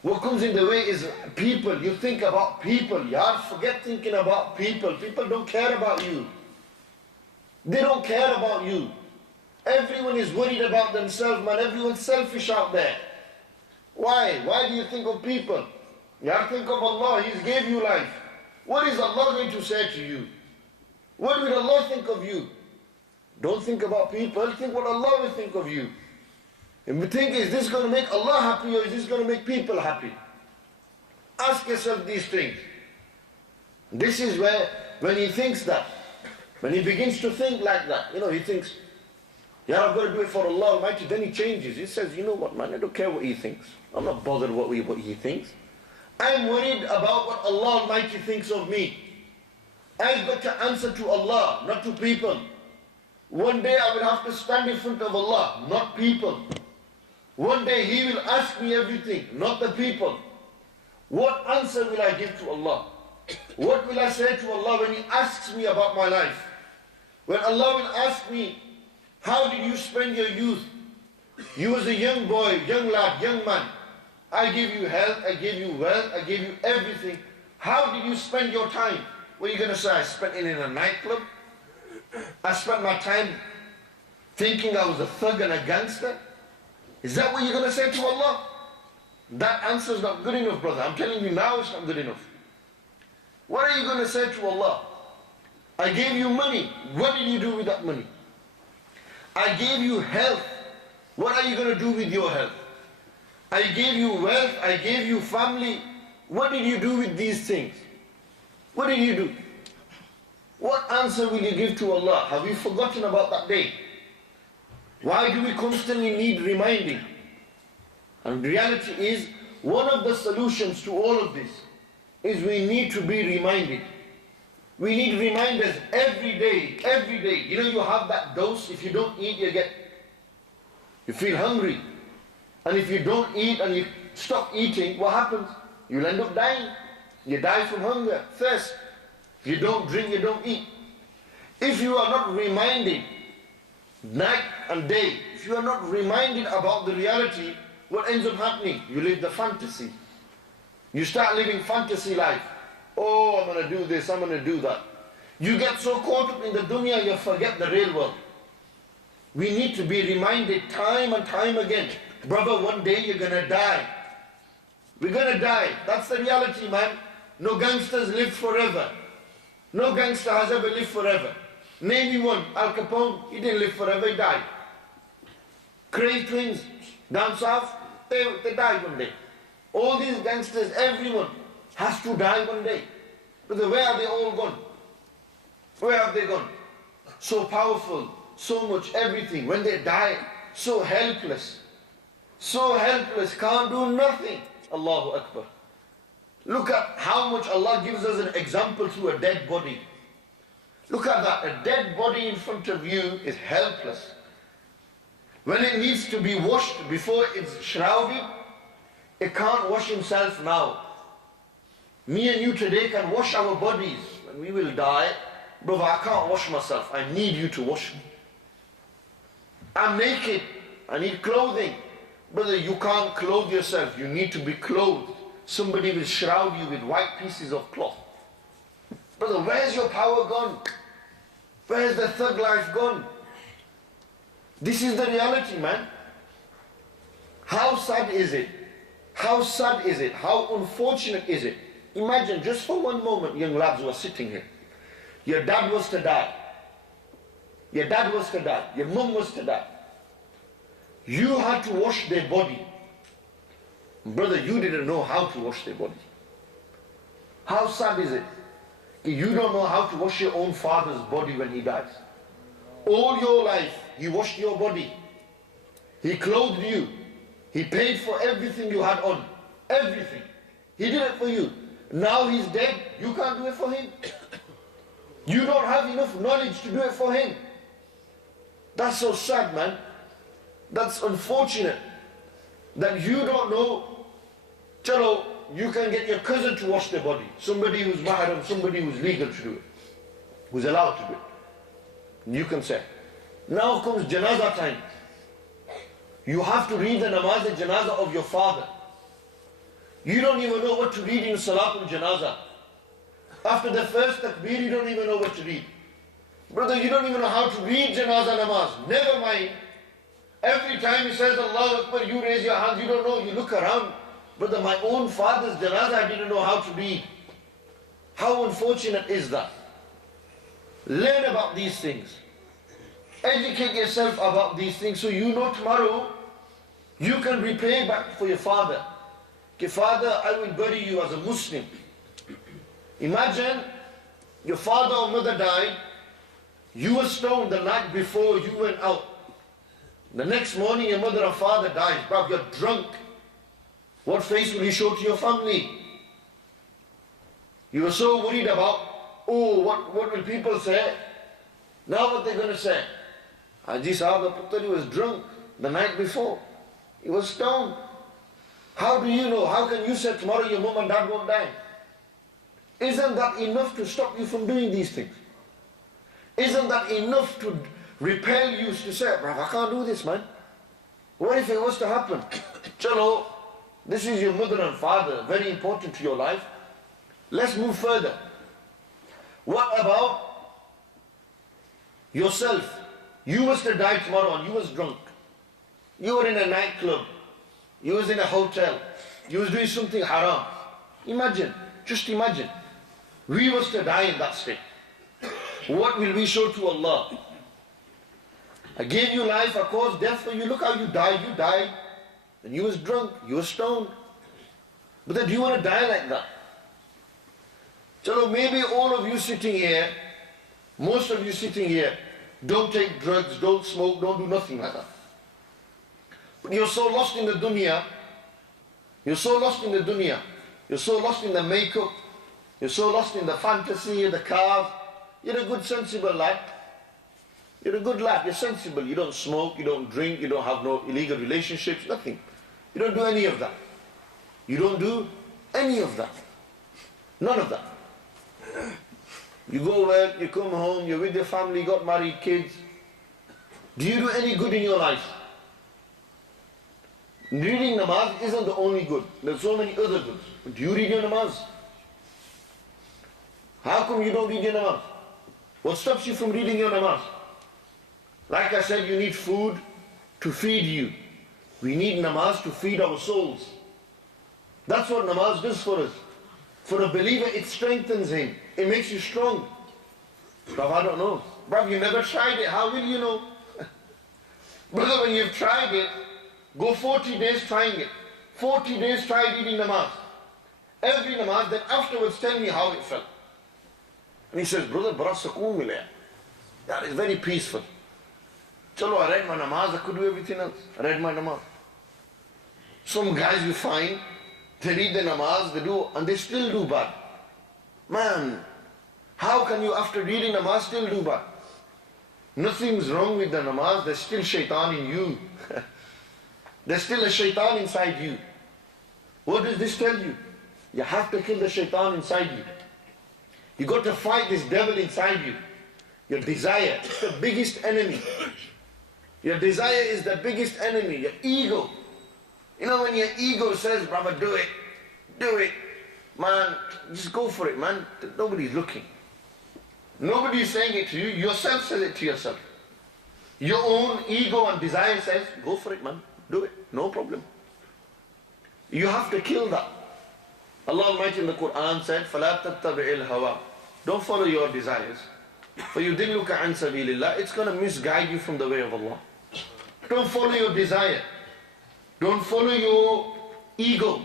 What comes in the way is people. You think about people. You have to forget thinking about people. People don't care about you. They don't care about you. Everyone is worried about themselves, man. Everyone's selfish out there. Why? Why do you think of people? You have to think of Allah. He's gave you life. What is Allah going to say to you? What will Allah think of you? Don't think about people. Think what Allah will think of you. And we think, is this going to make Allah happy or is this going to make people happy? Ask yourself these things. This is where, when he thinks that, when he begins to think like that, he thinks, yeah, I've got to do it for Allah Almighty, then he changes. He says, you know what, man, I don't care what he thinks. I'm not bothered what he thinks. I'm worried about what Allah Almighty thinks of me. I've got to answer to Allah, not to people. One day I will have to stand in front of Allah, not people. One day He will ask me everything, not the people. What answer will I give to Allah? What will I say to Allah when He asks me about my life? When Allah will ask me, how did you spend your youth? You was a young boy, young lad, young man. I gave you health, I gave you wealth, I gave you everything. How did you spend your time? What are you going to say? I spent it in a nightclub? I spent my time thinking I was a thug and a gangster? Is that what you're going to say to Allah? That answer is not good enough, brother. I'm telling you now, it's not good enough. What are you going to say to Allah? I gave you money. What did you do with that money? I gave you health. What are you going to do with your health? I gave you wealth. I gave you family. What did you do with these things? What did you do? What answer will you give to Allah? Have you forgotten about that day? Why do we constantly need reminding? And the reality is, one of the solutions to all of this is we need to be reminded. We need reminders every day, every day. You know, you have that dose, if you don't eat, you feel hungry. And if you don't eat and you stop eating, what happens? You'll end up dying. You die from hunger, thirst. If you don't drink, you don't eat. If you are not reminded night and day, if you are not reminded about the reality, what ends up happening? You live the fantasy. You start living fantasy life. Oh, I'm going to do this, I'm going to do that. You get so caught up in the dunya, you forget the real world. We need to be reminded time and time again. Brother, one day you're going to die. We're going to die. That's the reality, man. No gangsters live forever. No gangster has ever lived forever. Name me one. Al Capone, he didn't live forever, he died. Cray twins, down south, they died one day. All these gangsters, everyone has to die one day. But where are they all gone? Where have they gone? So powerful, so much everything. When they die, so helpless. So helpless, can't do nothing. Allahu Akbar. Look at how much Allah gives us an example through a dead body. Look at that, a dead body in front of you is helpless. When it needs to be washed before it's shrouded, it can't wash himself now. Me and you today can wash our bodies. When we will die, brother, I can't wash myself. I need you to wash me. I'm naked. I need clothing. Brother, you can't clothe yourself. You need to be clothed. Somebody will shroud you with white pieces of cloth. Brother, where's your power gone? Where's the thug life gone? This is the reality, man. How sad is it? How sad is it? How unfortunate is it? Imagine just for one moment, young lads who are sitting here. Your dad was to die. Your dad was to die. Your mum was to die. You had to wash their body. Brother, you didn't know how to wash their body. How sad is it? You don't know how to wash your own father's body when he dies. All your life, he washed your body. He clothed you. He paid for everything you had on. Everything. He did it for you. Now he's dead. You can't do it for him. You don't have enough knowledge to do it for him. That's so sad, man. That's unfortunate. That you don't know. Chalo, you can get your cousin to wash their body. Somebody who's mahram, somebody who's legal to do it. Who's allowed to do it. You can say. Now comes janazah time. You have to read the namaz al-janazah of your father. You don't even know what to read in Salatul Janazah. After the first takbir, you don't even know what to read. Brother, you don't even know how to read Janazah namaz. Never mind. Every time he says Allahu Akbar, you raise your hands, you don't know, you look around. Brother, my own father's Janazah, I didn't know how to read. How unfortunate is that? Learn about these things. Educate yourself about these things so you know tomorrow you can repay back for your father. Okay, father, I will bury you as a Muslim. Imagine your father or mother died, you were stoned the night before you went out. The next morning your mother or father dies, but you're drunk. What face will you show to your family? You were so worried about, oh, what will people say? Now what they're going to say? Haji Sahab Puttari was drunk the night before. He was stoned. How do you know? How can you say tomorrow your mom and dad won't die? Isn't that enough to stop you from doing these things? Isn't that enough to repel you to say, bruv, I can't do this, man. What if it was to happen? Chalo, this is your mother and father, very important to your life. Let's move further. What about yourself? You was to die tomorrow and you was drunk. You were in a nightclub. You was in a hotel. You was doing something haram. Imagine, just imagine. We was to die in that state. What will we show to Allah? I gave you life, I caused death for you. Look how you died. And you was drunk, you was stoned. But then do you want to die like that? So maybe all of you sitting here, most of you sitting here, don't take drugs, don't smoke, don't do nothing like that. But you're so lost in the dunya, You're so lost in the dunya. You're so lost in the makeup. You're so lost in the fantasy, the cars. You're a good, sensible lad. You're a good lad. You're sensible. You don't smoke. You don't drink. You don't have no illegal relationships. Nothing. You don't do any of that. You don't do any of that. None of that. You go work, you come home, you're with your family, got married, kids. Do you do any good in your life? Reading namaz isn't the only good. There's so many other goods. But do you read your namaz? How come you don't read your namaz? What stops you from reading your namaz? Like I said, you need food to feed you. We need namaz to feed our souls. That's what namaz does for us. For a believer, it strengthens him. It makes you strong. But I don't know. Bruv, you never tried it. How will you know? Brother, when you've tried it, go 40 days trying it. 40 days try reading namaz. Every namaz, then afterwards tell me how it felt. And he says, brother, bara sukoon milaya. That is very peaceful. Chalo, I read my namaz, I could do everything else. I read my namaz. Some guys you find, they read the namaz, they do, and they still do bad. Man, how can you after reading namaz still do bad? Nothing's wrong with the namaz, there's still shaitan in you. There's still a shaitan inside you. What does this tell you? You have to kill the shaitan inside you. You got to fight this devil inside you. Your desire, it's the biggest enemy. Your desire is the biggest enemy, your ego. You know when your ego says, brother, do it, man, just go for it, man. Nobody's looking. Nobody's saying it to you, yourself says it to yourself. Your own ego and desire says, go for it, man, do it, no problem. You have to kill that. Allah Almighty in the Quran said, فَلَا تَتَّبِعِ الْهَوَىٰ. Don't follow your desires. For you didn't look at sabilillah, it's going to misguide you from the way of Allah. Don't follow your desire. Don't follow your ego.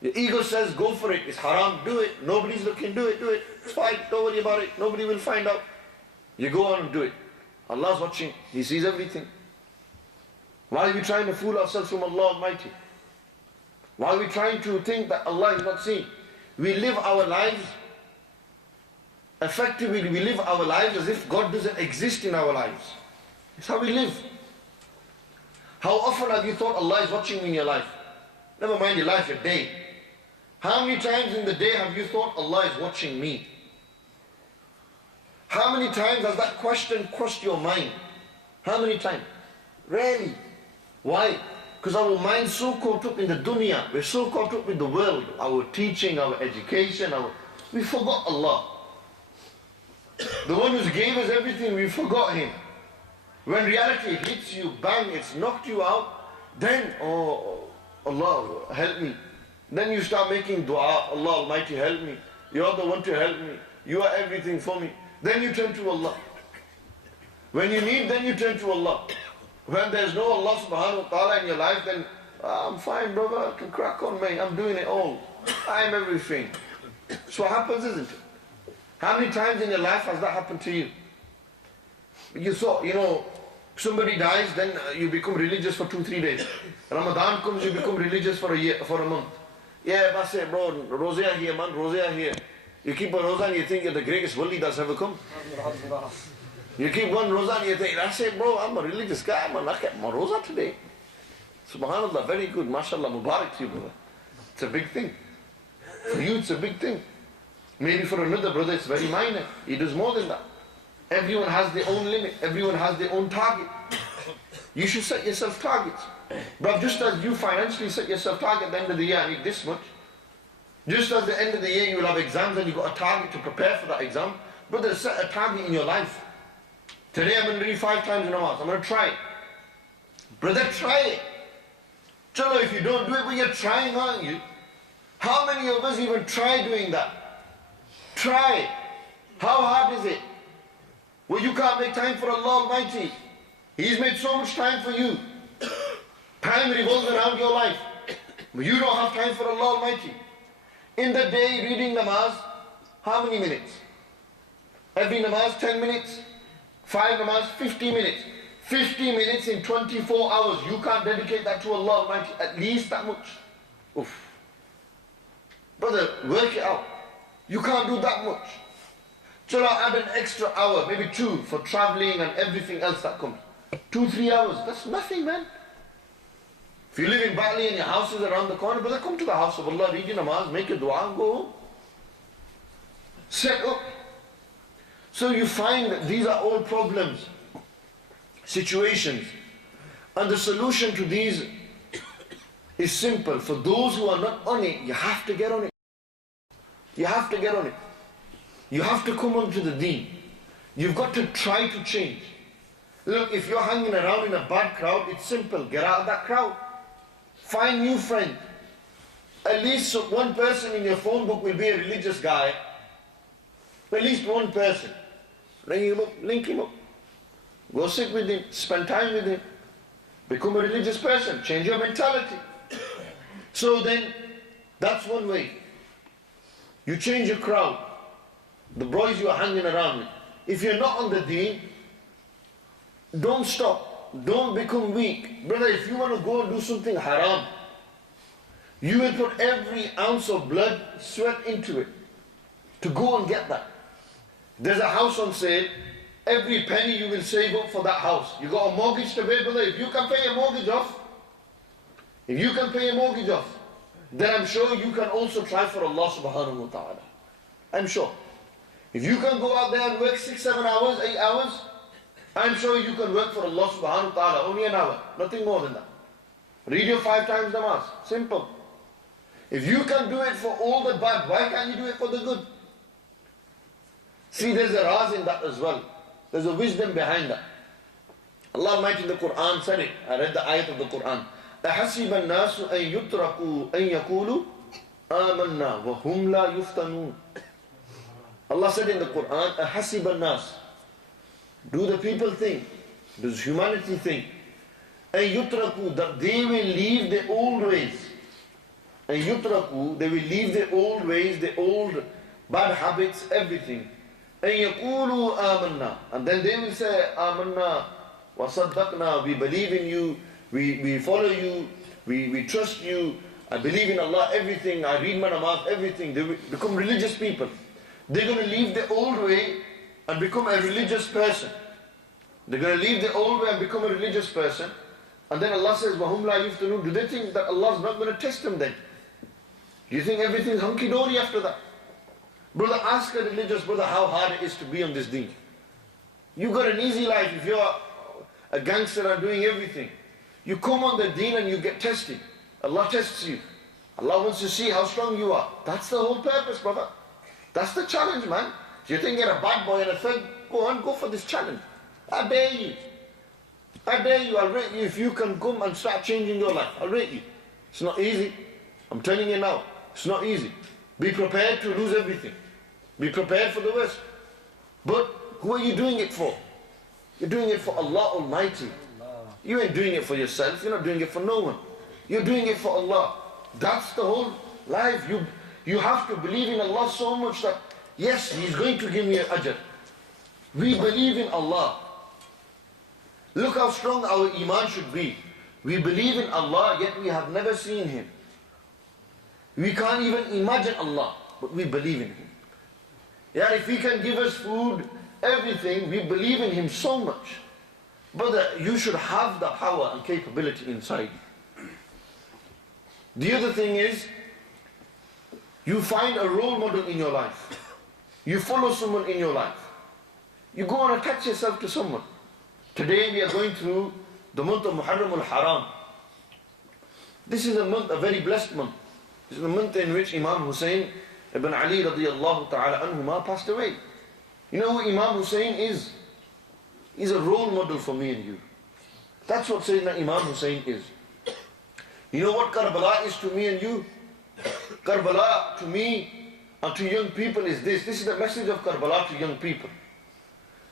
Your ego says, go for it, it's haram, do it. Nobody's looking, do it. It's fine, don't worry about it, nobody will find out. You go on and do it. Allah's watching, He sees everything. Why are we trying to fool ourselves from Allah Almighty? Why are we trying to think that Allah is not seeing? We live our lives, effectively we live our lives as if God doesn't exist in our lives. It's how we live. How often have you thought Allah is watching in your life? Never mind your life, your day. How many times in the day have you thought Allah is watching me? How many times has that question crossed your mind? How many times? Rarely. Why? Because our mind's so caught up in the dunya, we're so caught up with the world, our teaching, our education, we forgot Allah. The one who gave us everything, we forgot Him. When reality hits you, bang, it's knocked you out, then, oh, Allah, help me. Then you start making dua, Allah Almighty, help me. You are the one to help me. You are everything for me. Then you turn to Allah. When you need, then you turn to Allah. When there's no Allah subhanahu wa ta'ala in your life, then I'm fine, brother, I can crack on, man. I'm doing it all. I'm everything. So what happens, isn't it? How many times in your life has that happened to you? You thought, somebody dies, then you become religious for 2-3 days. Ramadan comes, you become religious for a month. Yeah, that's it, bro. Rosea here, man. Rosea here. You keep a rosa and you think you're the greatest wali that's ever come. You keep one rosa and you think, that's it, bro. I'm a religious guy, man. I kept my rosa today. Subhanallah, very good. MashaAllah, Mubarak to you, brother. It's a big thing. For you, it's a big thing. Maybe for another brother, it's very minor. He does more than that. Everyone has their own limit. Everyone has their own target. You should set yourself targets. But just as you financially set yourself target at the end of the year, I need this much. Just as at the end of the year you will have exams and you've got a target to prepare for that exam. Brother, set a target in your life. Today I'm going to read 5 times in namaz. I'm going to try it. Brother, try it. Chalo, if you don't do it, but you're trying, aren't you? How many of us even try doing that? Try it. How hard is it? Well, you can't make time for Allah Almighty. He's made so much time for you. Time revolves around your life. But you don't have time for Allah Almighty. In the day, reading namaz, how many minutes? Every namaz, 10 minutes. 5 namaz, 50 minutes. 50 minutes in 24 hours. You can't dedicate that to Allah Almighty. At least that much. Oof. Brother, work it out. You can't do that much. So I'll add an extra hour, maybe 2, for traveling and everything else that comes. 2-3 hours. That's nothing, man. If you live in Batley and your house is around the corner, brother, come to the house of Allah, read your namaz, make a dua and go home. Set up. So you find that these are all problems, situations. And the solution to these is simple. For those who are not on it, you have to get on it. You have to get on it. You have to come onto the deen. You've got to try to change. Look, if you're hanging around in a bad crowd, it's simple. Get out of that crowd. Find new friends. At least one person in your phone book will be a religious guy. At least one person. Ring him up, link him up. Go sit with him, spend time with him. Become a religious person. Change your mentality. So then, that's one way. You change your crowd. The boys you are hanging around with. If you're not on the deen, don't stop. Don't become weak. Brother, if you want to go and do something haram, you will put every ounce of blood, sweat into it to go and get that. There's a house on sale. Every penny you will save up for that house. You got a mortgage to pay, brother. If you can pay a mortgage off, then I'm sure you can also try for Allah subhanahu wa ta'ala. I'm sure. If you can go out there and work 6, 7 hours, 8 hours, I'm sure you can work for Allah subhanahu wa ta'ala. Only an hour. Nothing more than that. Read your 5 times namaz. Simple. If you can do it for all the bad, why can't you do it for the good? See, there's a raz in that as well. There's a wisdom behind that. Allah Almighty in the Quran said it. I read the ayat of the Quran. أَحَسِبَ النَّاسُ أَن يُتْرَكُوا أَن يَقُولُوا آمَنَّا وَهُمْ لَا يُفْتَنُونَ. Allah said in the Quran, أَحَسِبَ النَّاسُ. Do the people think, does humanity think, أَن يُتْرَكُوا, that they will leave the old ways. أَن يُتْرَكُوا, they will leave the old ways, the old bad habits, everything. أَن يَقُولُوا آمَنَّا. And then they will say, آمَنَّا وَصَدَّقْنَا. We believe in you, we follow you, we trust you, I believe in Allah, everything, I read my namaz, everything. They will become religious people. They're going to leave the old way and become a religious person. They're going to leave the old way and become a religious person. And then Allah says, وَهُمْ لَا يُفْتَنُونَ. Do they think that Allah's not going to test them then? Do you think everything's hunky-dory after that? Brother, ask a religious brother how hard it is to be on this deen. You got an easy life if you're a gangster and doing everything. You come on the deen and you get tested. Allah tests you. Allah wants to see how strong you are. That's the whole purpose, brother. That's the challenge, man. If you think you're a bad boy and a thug, go on, go for this challenge. I dare you. I dare you, I'll rate you if you can come and start changing your life. I'll rate you. It's not easy. I'm telling you now, it's not easy. Be prepared to lose everything. Be prepared for the worst. But who are you doing it for? You're doing it for Allah Almighty. You ain't doing it for yourself. You're not doing it for no one. You're doing it for Allah. That's the whole life. You have to believe in Allah so much that, yes, He's going to give me an ajr. We believe in Allah. Look how strong our iman should be. We believe in Allah, yet we have never seen Him. We can't even imagine Allah, but we believe in Him. Yeah, if He can give us food, everything, we believe in Him so much. Brother, you should have the power and capability inside. The other thing is, you find a role model in your life. You follow someone in your life. You go and attach yourself to someone. Today we are going through the month of Muharram al-Haram. This is a month, a very blessed month. This is the month in which Imam Hussein ibn Ali radiyallahu ta'ala anhuma passed away. You know who Imam Hussein is? He's a role model for me and you. That's what Sayyidina Imam Hussein is. You know what Karbala is to me and you? Karbala to me and to young people is this. This is the message of Karbala to young people.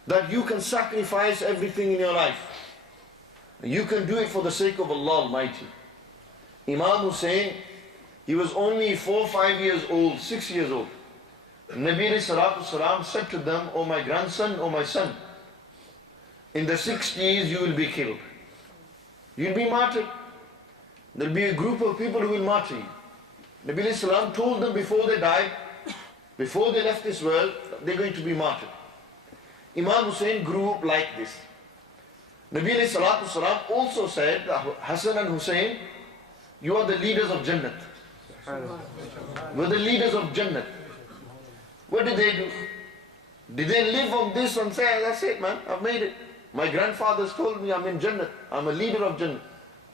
That you can sacrifice everything in your life. You can do it for the sake of Allah Almighty. Imam Hussein, he was only 4, 5 years old, 6 years old. Nabi Salatu Salam said to them, "O my grandson, O my son, in the 60s you will be killed. You'll be martyred. There'll be a group of people who will martyr you. Nabi Islam told them before they died, before they left this world, they're going to be martyred. Imam Hussein grew up like this. Nabi Islam also said, Hassan and Hussein, you are the leaders of Jannat. We're the leaders of Jannat. What did they do? Did they live on this and say, that's it man, I've made it. My grandfathers told me I'm in Jannat. I'm a leader of Jannat.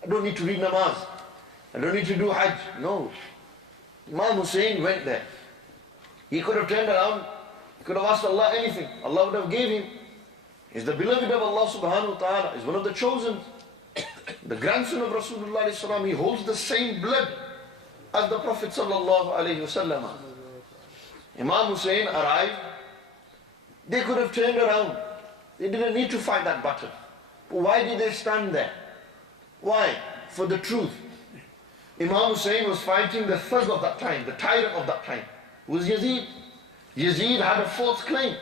I don't need to read namaz. I don't need to do Hajj. No. Imam Hussein went there. He could have turned around. He could have asked Allah anything. Allah would have gave him. He's the beloved of Allah subhanahu wa ta'ala. He's one of the chosen. The grandson of Rasulullah sallallahu. He holds the same blood as the Prophet sallallahu alayhi wasallam. Imam Hussein arrived. They could have turned around. They didn't need to fight that battle. But why did they stand there? Why? For the truth. Imam Hussein was fighting the thug of that time, the tyrant of that time, who was Yazid. Yazid had a false claim.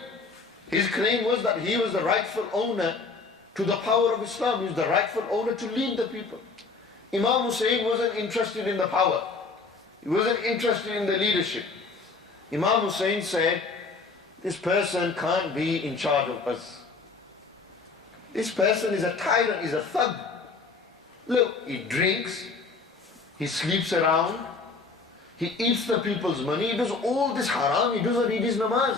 His claim was that he was the rightful owner to the power of Islam. He was the rightful owner to lead the people. Imam Hussein wasn't interested in the power. He wasn't interested in the leadership. Imam Hussein said, this person can't be in charge of us. This person is a tyrant, he's a thug. Look, he drinks, he sleeps around, he eats the people's money, he does all this haram, he doesn't read his namaz.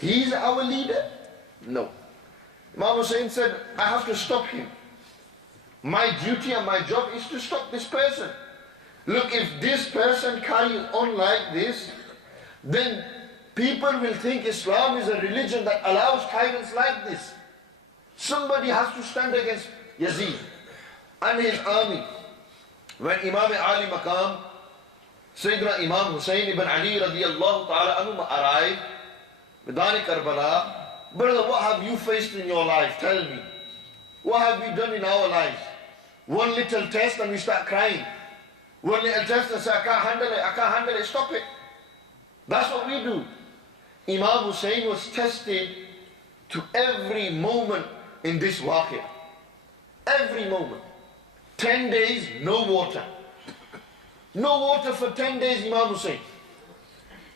He's our leader? No. Imam Hussein said, I have to stop him. My duty and my job is to stop this person. Look, if this person carries on like this, then people will think Islam is a religion that allows tyrants like this. Somebody has to stand against Yazid and his army. When Imam Ali Maqam, Sayyidina Imam Hussein ibn Ali radiyallahu ta'ala anhu arrived, Midani Karbala, brother, what have you faced in your life? Tell me. What have we done in our lives? One little test and we start crying. One little test and say, I can't handle it, stop it. That's what we do. Imam Hussein was tested to every moment in this waqia. Every moment. 10 days, no water. No water for 10 days, Imam Hussein.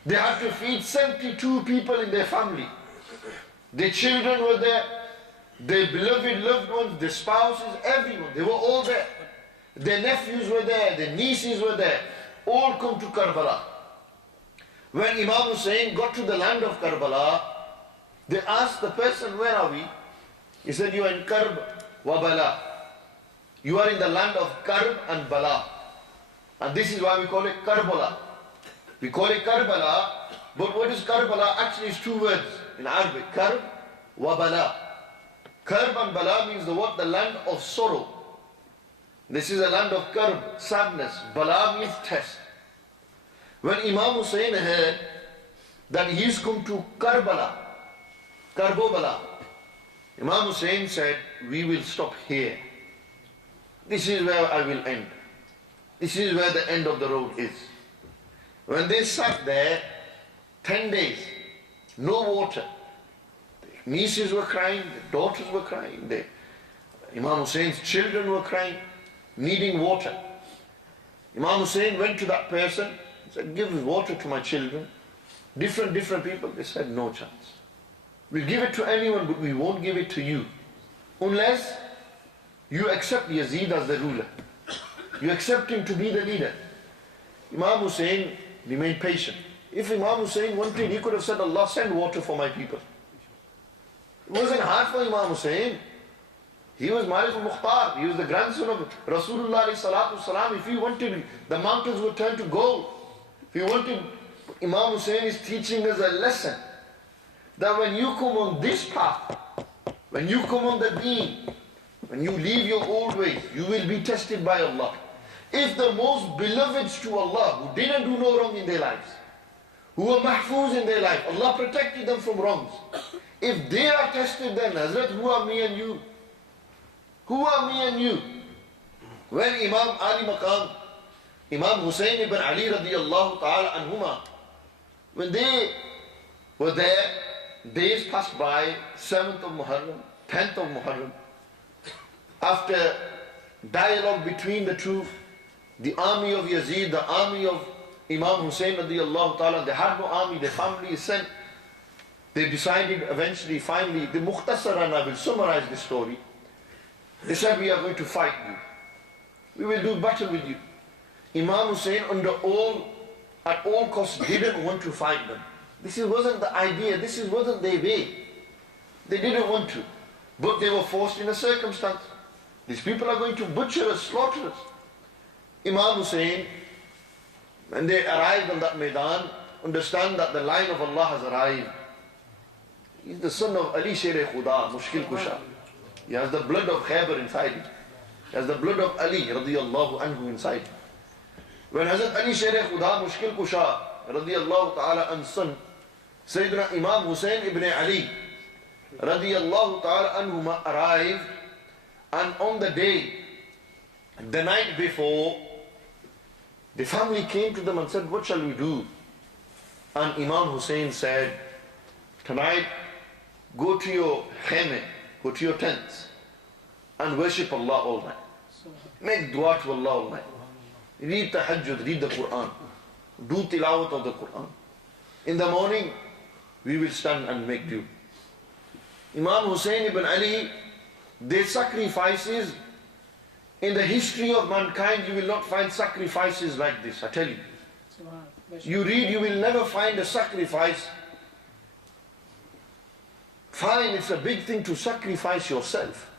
They had to feed 72 people in their family. Their children were there, their beloved loved ones, their spouses, everyone. They were all there. Their nephews were there, their nieces were there. All come to Karbala. When Imam Hussein got to the land of Karbala, they asked the person, where are we? He said, you are in Karb wa Bala. You are in the land of Karb and Bala. And this is why we call it Karbala. We call it Karbala, but what is Karbala? Actually it's two words in Arabic. Karb wa Bala. Karb and Bala means the word, the land of sorrow. This is a land of Karb, sadness. Bala means test. When Imam Hussein heard that he's come to Karbala, Karbala, Imam Hussein said, we will stop here. This is where I will end. This is where the end of the road is. When they sat there, 10 days, no water. The nieces were crying, the daughters were crying, Imam Hussein's children were crying, needing water. Imam Hussein went to that person, said, give water to my children. Different people. They said, no chance. We'll give it to anyone, but we won't give it to you. Unless you accept Yazid as the ruler. You accept him to be the leader. Imam Hussein remained patient. If Imam Hussein wanted, he could have said, Allah, send water for my people. It wasn't hard for Imam Hussein. He was Malik al-Mukhtar. He was the grandson of Rasulullah sallallahu alaihi wasallam. If he wanted, the mountains would turn to gold. If he wanted, Imam Hussein is teaching us a lesson. That when you come on this path, when you come on the deen, when you leave your old ways, you will be tested by Allah. If the most beloveds to Allah, who didn't do no wrong in their lives, who were mahfuz in their life, Allah protected them from wrongs. If they are tested, then Hazrat, who are me and you? Who are me and you? When Imam Ali Maqam, Imam Hussein ibn Ali radiyallahu ta'ala anhuma, when they were there, days passed by, 7th of Muharram, 10th of Muharram, after dialogue between the two, the army of Yazid, the army of Imam Hussein radiallahu ta'ala, they had no army, their family is sent. They decided eventually, finally, the Mukhtasaran, I will summarize the story. They said, we are going to fight you. We will do battle with you. Imam Hussein, at all costs, didn't want to fight them. This wasn't the idea, wasn't their way. They didn't want to. But they were forced in a circumstance. These people are going to butcher us, slaughter us. Imam Hussein, when they arrived on that Maidan, understand that the line of Allah has arrived. He's the son of Ali Sher Khuda, Mushkil Kusha. He has the blood of Khaybar inside him. He has the blood of Ali radiyallahu anhu inside him. When Hazrat Ali Sher Khuda, Mushkil Kusha radiyallahu ta'ala anhu son, Sayyidina Imam Hussein ibn Ali radiyallahu ta'ala anhuma arrived, and on the day, the night before, the family came to them and said, what shall we do? And Imam Hussein said, tonight, go to your khayme, go to your tents, and worship Allah all night. Make dua to Allah all night. Read tahajjud, read the Quran. Do tilawat of the Quran. In the morning, we will stand and make dua. Imam Hussein ibn Ali, their sacrifices, in the history of mankind, you will not find sacrifices like this, I tell you. You read, you will never find a sacrifice. Fine, it's a big thing to sacrifice yourself.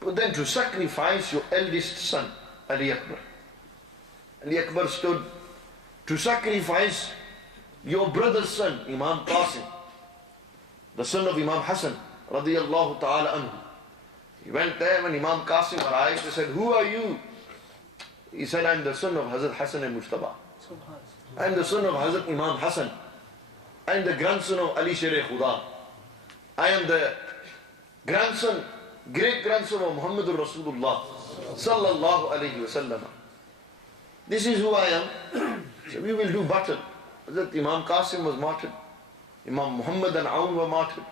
But then to sacrifice your eldest son, Ali Akbar. Ali Akbar stood to sacrifice your brother's son, Imam Qasim, the son of Imam Hassan, radiyallahu ta'ala anhu. He went there. When Imam Qasim arrived, he said, who are you? He said, I'm the son of Hazrat Hassan al-Mujtaba. I'm the son of Hazrat Imam Hassan. I'm the grandson of Ali Sher Khuda. I am the grandson, great-grandson of Muhammadur Rasulullah sallallahu alayhi wa sallam. This is who I am. So we will do battle. Hazrat Imam Qasim was martyred. Imam Muhammad and Aun were martyred.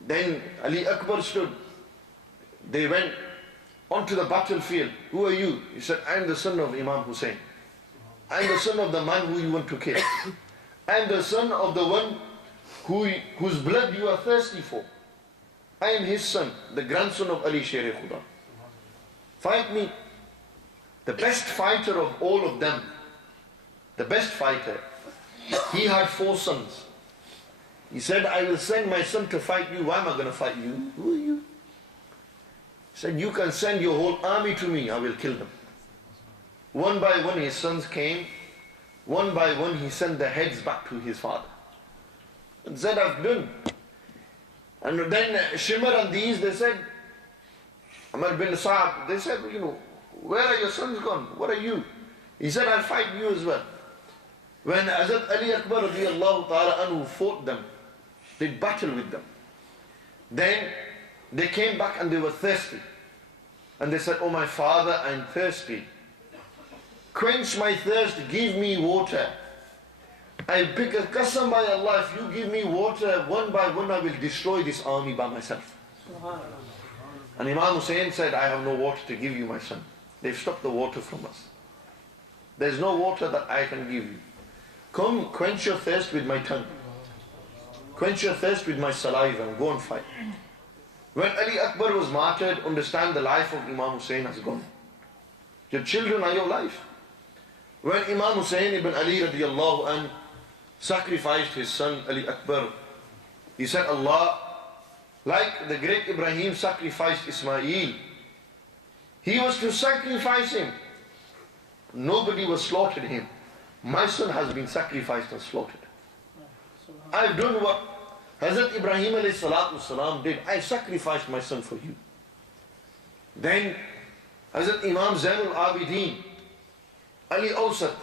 Then Ali Akbar stood. They went onto the battlefield. Who are you? He said, I am the son of Imam Hussein. I am the son of the man who you want to kill. I am the son of the one whose blood you are thirsty for. I am his son, the grandson of Ali Sher Khuda. Fight me. The best fighter of all of them, the best fighter, he had 4 sons. He said, I will send my son to fight you. Why am I going to fight you? Who are you? He said, you can send your whole army to me, I will kill them. One by one his sons came. One by one he sent the heads back to his father. And said, I've done. And then Shimmer and these, they said, Amr bin Sa'ab, they said, where are your sons gone? What are you? He said, I'll fight you as well. When Hazrat Ali Akbar radiyallahu ta'ala anhu fought them, did battle with them, then they came back and they were thirsty. And they said, oh my father, I'm thirsty. Quench my thirst, give me water. I pick a qasam by Allah, if you give me water, one by one I will destroy this army by myself. And Imam Hussein said, I have no water to give you, my son. They've stopped the water from us. There's no water that I can give you. Come, quench your thirst with my tongue. Quench your thirst with my saliva and go and fight. When Ali Akbar was martyred, understand the life of Imam Hussein has gone. Your children are your life. When Imam Hussein ibn Ali radiyallahu anh sacrificed his son Ali Akbar, he said, Allah, like the great Ibrahim sacrificed Ismail, he was to sacrifice him. Nobody was slaughtered him. My son has been sacrificed and slaughtered. I've done what Hazrat Ibrahim alayhi salatu salam did. I sacrificed my son for you. Then Hazrat Imam Zainul Abidin, Ali Awsat,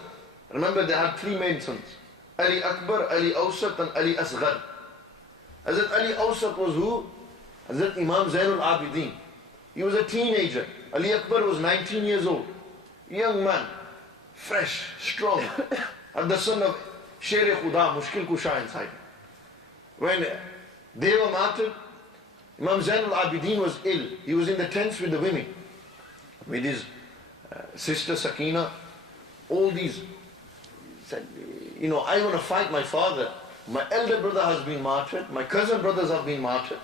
remember they had 3 main sons, Ali Akbar, Ali Awsat and Ali Asghar. Hazrat Ali Awsat was who? Hazrat Imam Zainul Abidin. He was a teenager. Ali Akbar was 19 years old. Young man, fresh, strong, and the son of Sher Khuda, Mushkil Kusha inside. When they were martyred, Imam Zain al-Abidin was ill. He was in the tents with the women, with his sister Sakina, all these. He said, I want to fight my father. My elder brother has been martyred. My cousin brothers have been martyred.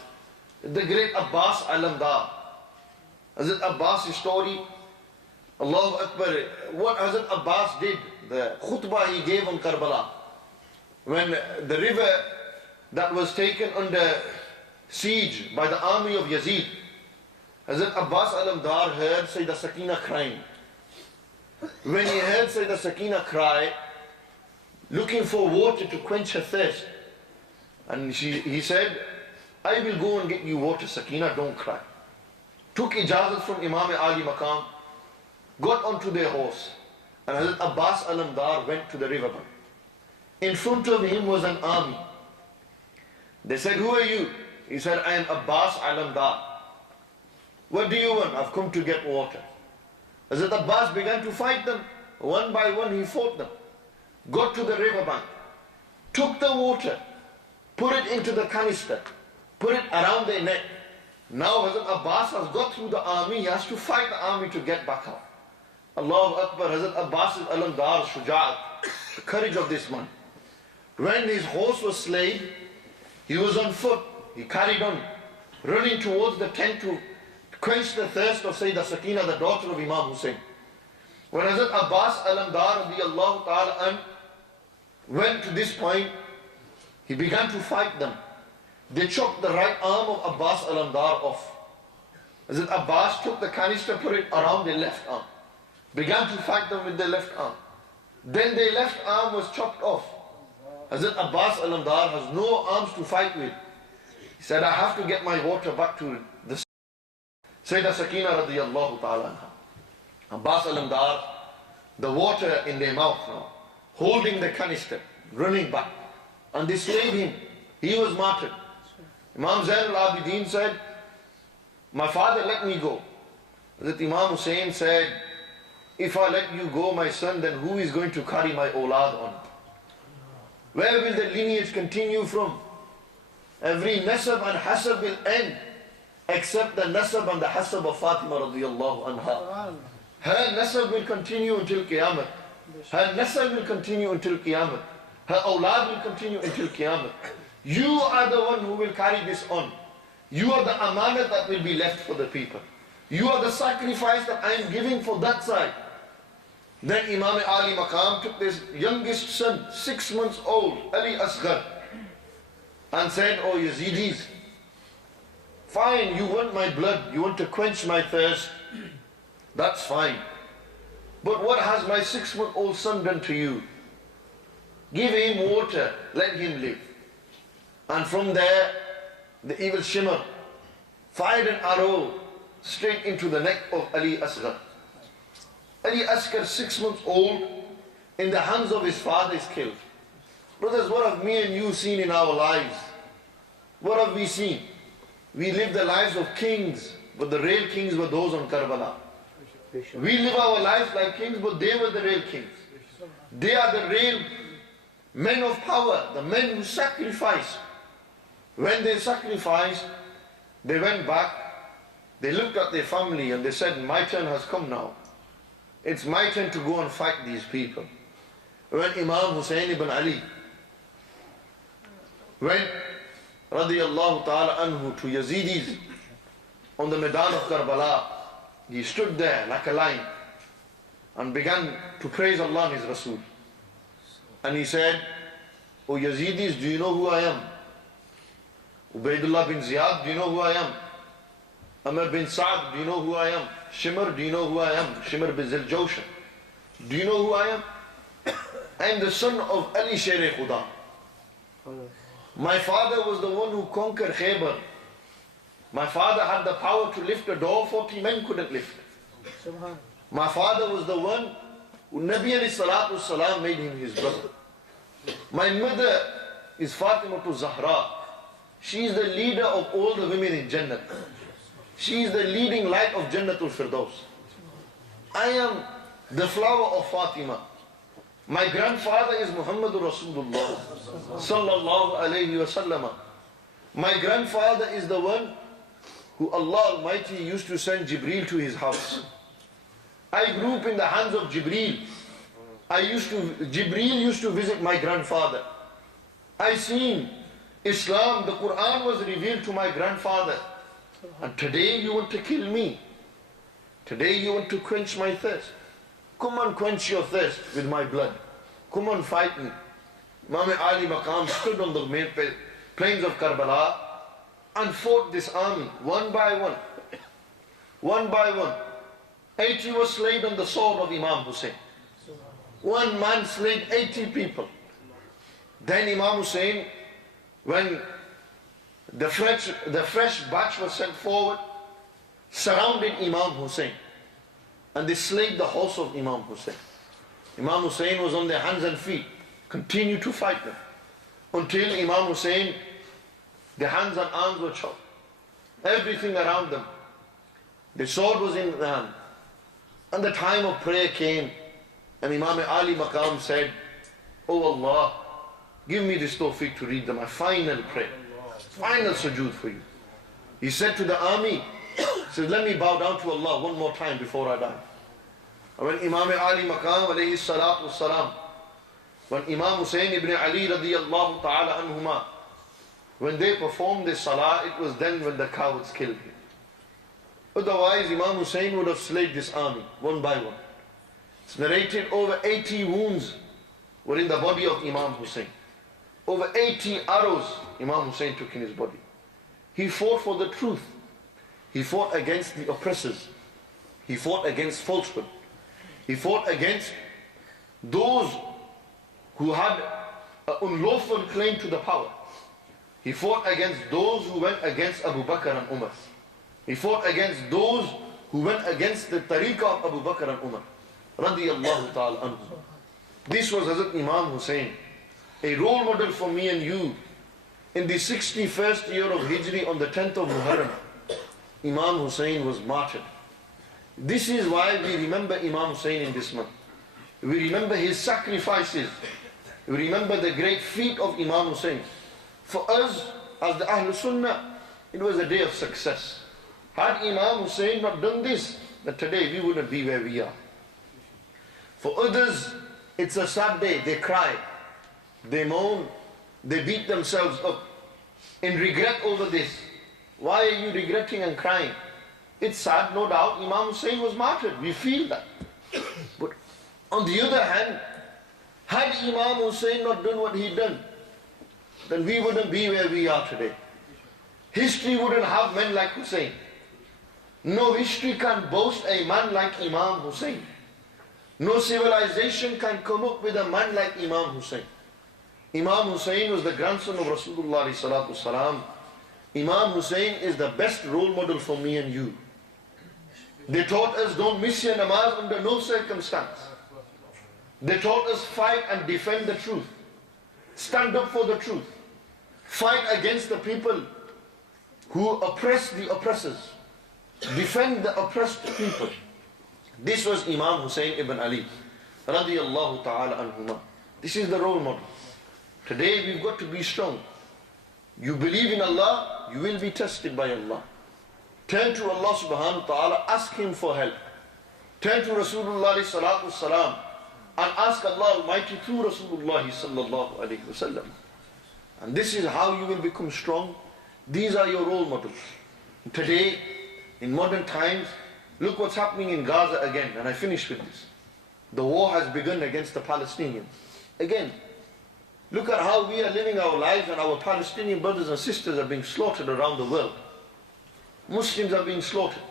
The great Abbas Alamdar. Hazrat Abbas' story, Allahu Akbar, what Hazrat Abbas did, the khutbah he gave on Karbala, when the river that was taken under siege by the army of Yazid, Hazrat Abbas Alamdar heard Sayyidah Sakina crying. When he heard Sayyidah Sakina cry, looking for water to quench her thirst, and he said, I will go and get you water, Sakina, don't cry. Took ijazat from Imam Ali Maqam, got onto their horse, and Hazrat Abbas Alamdar went to the riverbank. In front of him was an army. They said, who are you? He said, I am Abbas Alamdar. What do you want? I've come to get water. Hazrat Abbas began to fight them. One by one he fought them. Got to the riverbank, took the water, put it into the canister, put it around their neck. Now Hazrat Abbas has got through the army, he has to fight the army to get back out. Allahu Akbar, Hazrat Abbas Alamdar, Shuja'at, the courage of this man. When his horse was slain, he was on foot, he carried on, running towards the tent to quench the thirst of Sayyidah Sakina, the daughter of Imam Hussein. When Hazrat Abbas Alamdar radiallahu ta'ala went to this point, he began to fight them. They chopped the right arm of Abbas Alamdar off. Hazrat Abbas took the canister, put it around their left arm. Began to fight them with their left arm. Then their left arm was chopped off. Hazrat Abbas Alamdar has no arms to fight with. He said, I have to get my water back to the Sayyidah Sakina radiallahu ta'ala anha. Abbas Alamdar, the water in their mouth now, holding the canister, running back. And they slayed him. He was martyred. Imam Zain al-Abidin said, my father let me go. That Imam Hussein said, if I let you go, my son, then who is going to carry my awlad on? Where will the lineage continue from? Every nasab and hasab will end, except the nasab and the hasab of Fatima radiallahu anha. Her nasab will continue until Qiyamah. Her nasab will continue until Qiyamah. Her awlad will continue until Qiyamah. You are the one who will carry this on. You are the amanat that will be left for the people. You are the sacrifice that I am giving for that side. Then Imam Ali Maqam took this youngest son, 6 months old, Ali Asghar, and said, oh Yazidis, fine, you want my blood, you want to quench my thirst, that's fine. But what has my 6-month-old son done to you? Give him water, let him live. And from there, the evil Shimmer fired an arrow straight into the neck of Ali Asghar. Ali Asghar, 6 months old, in the hands of his father is killed. Brothers, what have me and you seen in our lives? What have we seen? We live the lives of kings, but the real kings were those on Karbala. We live our lives like kings, but they were the real kings. They are the real men of power, the men who sacrificed. When they sacrificed, they went back, they looked at their family and they said, my turn has come now. It's my turn to go and fight these people. When Imam Hussein ibn Ali went, radiyallahu ta'ala anhu, to Yazidis on the Maidan of Karbala, he stood there like a lion and began to praise Allah and His Rasul. And he said, O Yazidis, do you know who I am? Ubaidullah bin Ziyad, do you know who I am? Amr bin Sa'd, do you know who I am? Shimr, do you know who I am? Shimr bin Ziljawshan. Do you know who I am? I am the son of Ali Sher Khuda. My father was the one who conquered Khaybar. My father had the power to lift a door 40 men couldn't lift. My father was the one who Nabi alayhi salatu salam made him his brother. My mother is Fatima to Zahra. She is the leader of all the women in Jannah. She is the leading light of Jannatul Firdaus. I am the flower of Fatima. My grandfather is Muhammadur Rasulullah sallallahu alayhi wa sallam. My grandfather is the one who Allah Almighty used to send Jibreel to his house. I grew up in the hands of Jibreel. Jibreel used to visit my grandfather. I seen Islam, the Quran was revealed to my grandfather. And today you want to kill me. Today you want to quench my thirst. Come and quench your thirst with my blood. Come and fight me. Imam Ali Maqam stood on the main plains of Karbala and fought this army one by one. One by one. 80 was slain on the sword of Imam Hussein. One man slayed 80 people. Then Imam Hussein, when the fresh batch was sent forward, surrounded Imam Hussein. And they slayed the horse of Imam Hussein. Imam Hussein was on their hands and feet, continued to fight them. Until Imam Hussein, their hands and arms were chopped. Everything around them. The sword was in the hand. And the time of prayer came. And Imam Ali Maqam said, "Oh Allah, give me this tawfiq to read my final prayer. Final sujood for you." He said to the army, he said, "Let me bow down to Allah one more time before I die." And when Imam Ali Maqam alayhi salatu wassalam, when Imam Hussein ibn Ali radiyallahu ta'ala anhuma, when they performed this salah, it was then when the cowards killed him. Otherwise Imam Hussein would have slayed this army one by one. It's narrated over 80 wounds were in the body of Imam Hussein. Over 80 arrows Imam Hussein took in his body. He fought for the truth. He fought against the oppressors. He fought against falsehood. He fought against those who had an unlawful claim to the power. He fought against those who went against Abu Bakr and Umar. He fought against those who went against the tariqah of Abu Bakr and Umar. Radiyallahu ta'ala anhu. This was Hazrat Imam Hussein, a role model for me and you. In the 61st year of Hijri, on the 10th of Muharram, Imam Hussein was martyred. This is why we remember Imam Hussein in this month. We remember his sacrifices. We remember the great feat of Imam Hussein. For us, as the Ahlul Sunnah, it was a day of success. Had Imam Hussein not done this, then today we wouldn't be where we are. For others, it's a sad day. They cry, they moan, they beat themselves up in regret over this. Why are you regretting and crying? It's sad, no doubt. Imam Hussein was martyred. We feel that. But on the other hand, had Imam Hussein not done what he done, then we wouldn't be where we are today. History wouldn't have men like Hussein. No history can boast a man like Imam Hussein. No civilization can come up with a man like Imam Hussein. Imam Hussein was the grandson of Rasulullah sallallahu alaihi wasallam. Imam Hussein is the best role model for me and you. They taught us don't miss your namaz under no circumstance. They taught us fight and defend the truth. Stand up for the truth. Fight against the people who oppress the oppressors. Defend the oppressed people. This was Imam Hussein ibn Ali radiyallahu ta'ala anhuma. This is the role model. Today we've got to be strong. You believe in Allah, you will be tested by Allah. Turn to Allah subhanahu wa ta'ala, ask Him for help. Turn to Rasulullah sallallahu alaihi wasallam and ask Allah Almighty through Rasulullah sallallahu alaihi wasallam. And this is how you will become strong. These are your role models. Today, in modern times, look what's happening in Gaza again, and I finish with this. The war has begun against the Palestinians. Again, look at how we are living our lives and our Palestinian brothers and sisters are being slaughtered around the world. Muslims are being slaughtered.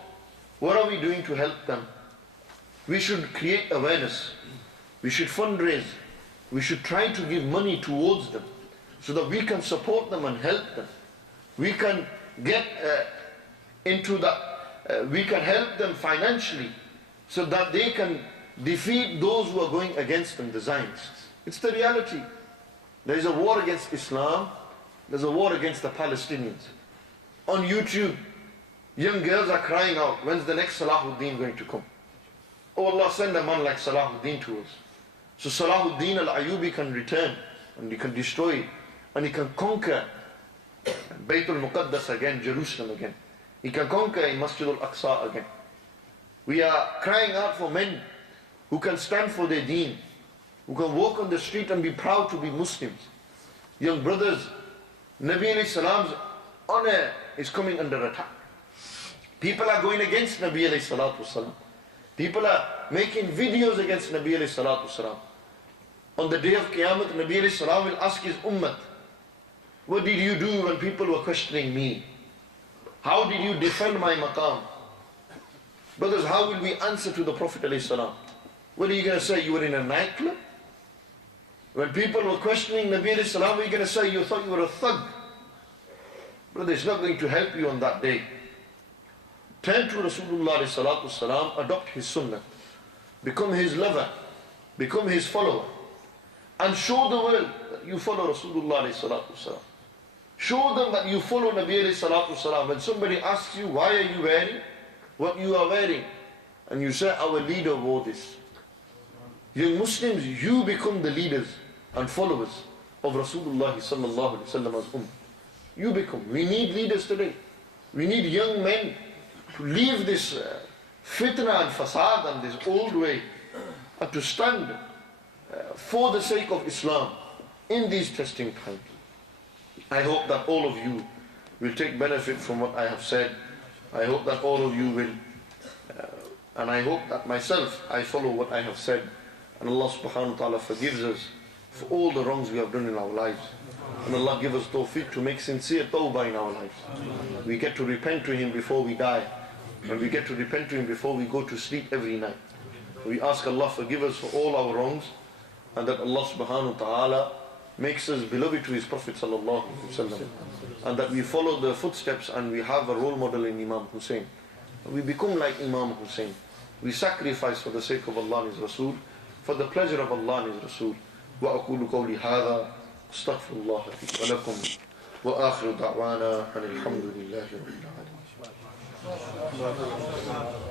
What are we doing to help them? We should create awareness. We should fundraise. We should try to give money towards them so that we can support them and help them. We can get we can help them financially so that they can defeat those who are going against them, the Zionists. It's the reality. There is a war against Islam. There's a war against the Palestinians. On YouTube, young girls are crying out, when's the next Salahuddin going to come? Oh Allah, send a man like Salahuddin to us. So Salahuddin al-Ayyubi can return and he can destroy and he can conquer Baytul Muqaddas again, Jerusalem again. He can conquer in Masjid al-Aqsa again. We are crying out for men who can stand for their deen, who can walk on the street and be proud to be Muslims. Young brothers, Nabi alayhi salam's honor is coming under attack. People are going against Nabi alayhi salatu salam. People are making videos against Nabi alayhi salatu salam. On the day of Qiyamah, Nabi alayhi salam will ask his ummah, what did you do when people were questioning me? How did you defend my maqam? Brothers, how will we answer to the Prophet alayhi salam? What are you going to say? You were in a nightclub? When people were questioning Nabi alayhi salam, what are you going to say? You thought you were a thug? Brother, it's not going to help you on that day. Turn to Rasulullah alayhi salatu salam, adopt his sunnah, become his lover, become his follower, and show the world that you follow Rasulullah alayhi salatu salam. Show them that you follow Nabi alayhi salatu salam. When somebody asks you, why are you wearing what you are wearing? And you say, our leader wore this. Young Muslims, you become the leaders and followers of Rasulullah sallallahu alayhi wa sallam's ummah. You become. We need leaders today. We need young men to leave this fitna and fasad and this old way and to stand for the sake of Islam in these testing times. I hope that all of you will take benefit from what I have said. I hope that all of you will, and I hope that myself, I follow what I have said. And Allah subhanahu wa ta'ala forgives us for all the wrongs we have done in our lives. And Allah give us tawfiq to make sincere tawbah in our lives. We get to repent to Him before we die. And we get to repent to Him before we go to sleep every night. We ask Allah forgive us for all our wrongs. And that Allah subhanahu wa ta'ala makes us beloved to His Prophet sallallahu alaihi wasallam. And that we follow the footsteps and we have a role model in Imam Hussein. We become like Imam Hussein. We sacrifice for the sake of Allah and His Rasul, for the pleasure of Allah and His Rasul. وأقول قولي هذا استغفر الله لي ولكم وآخر دعوانا أن الحمد لله رب العالمين.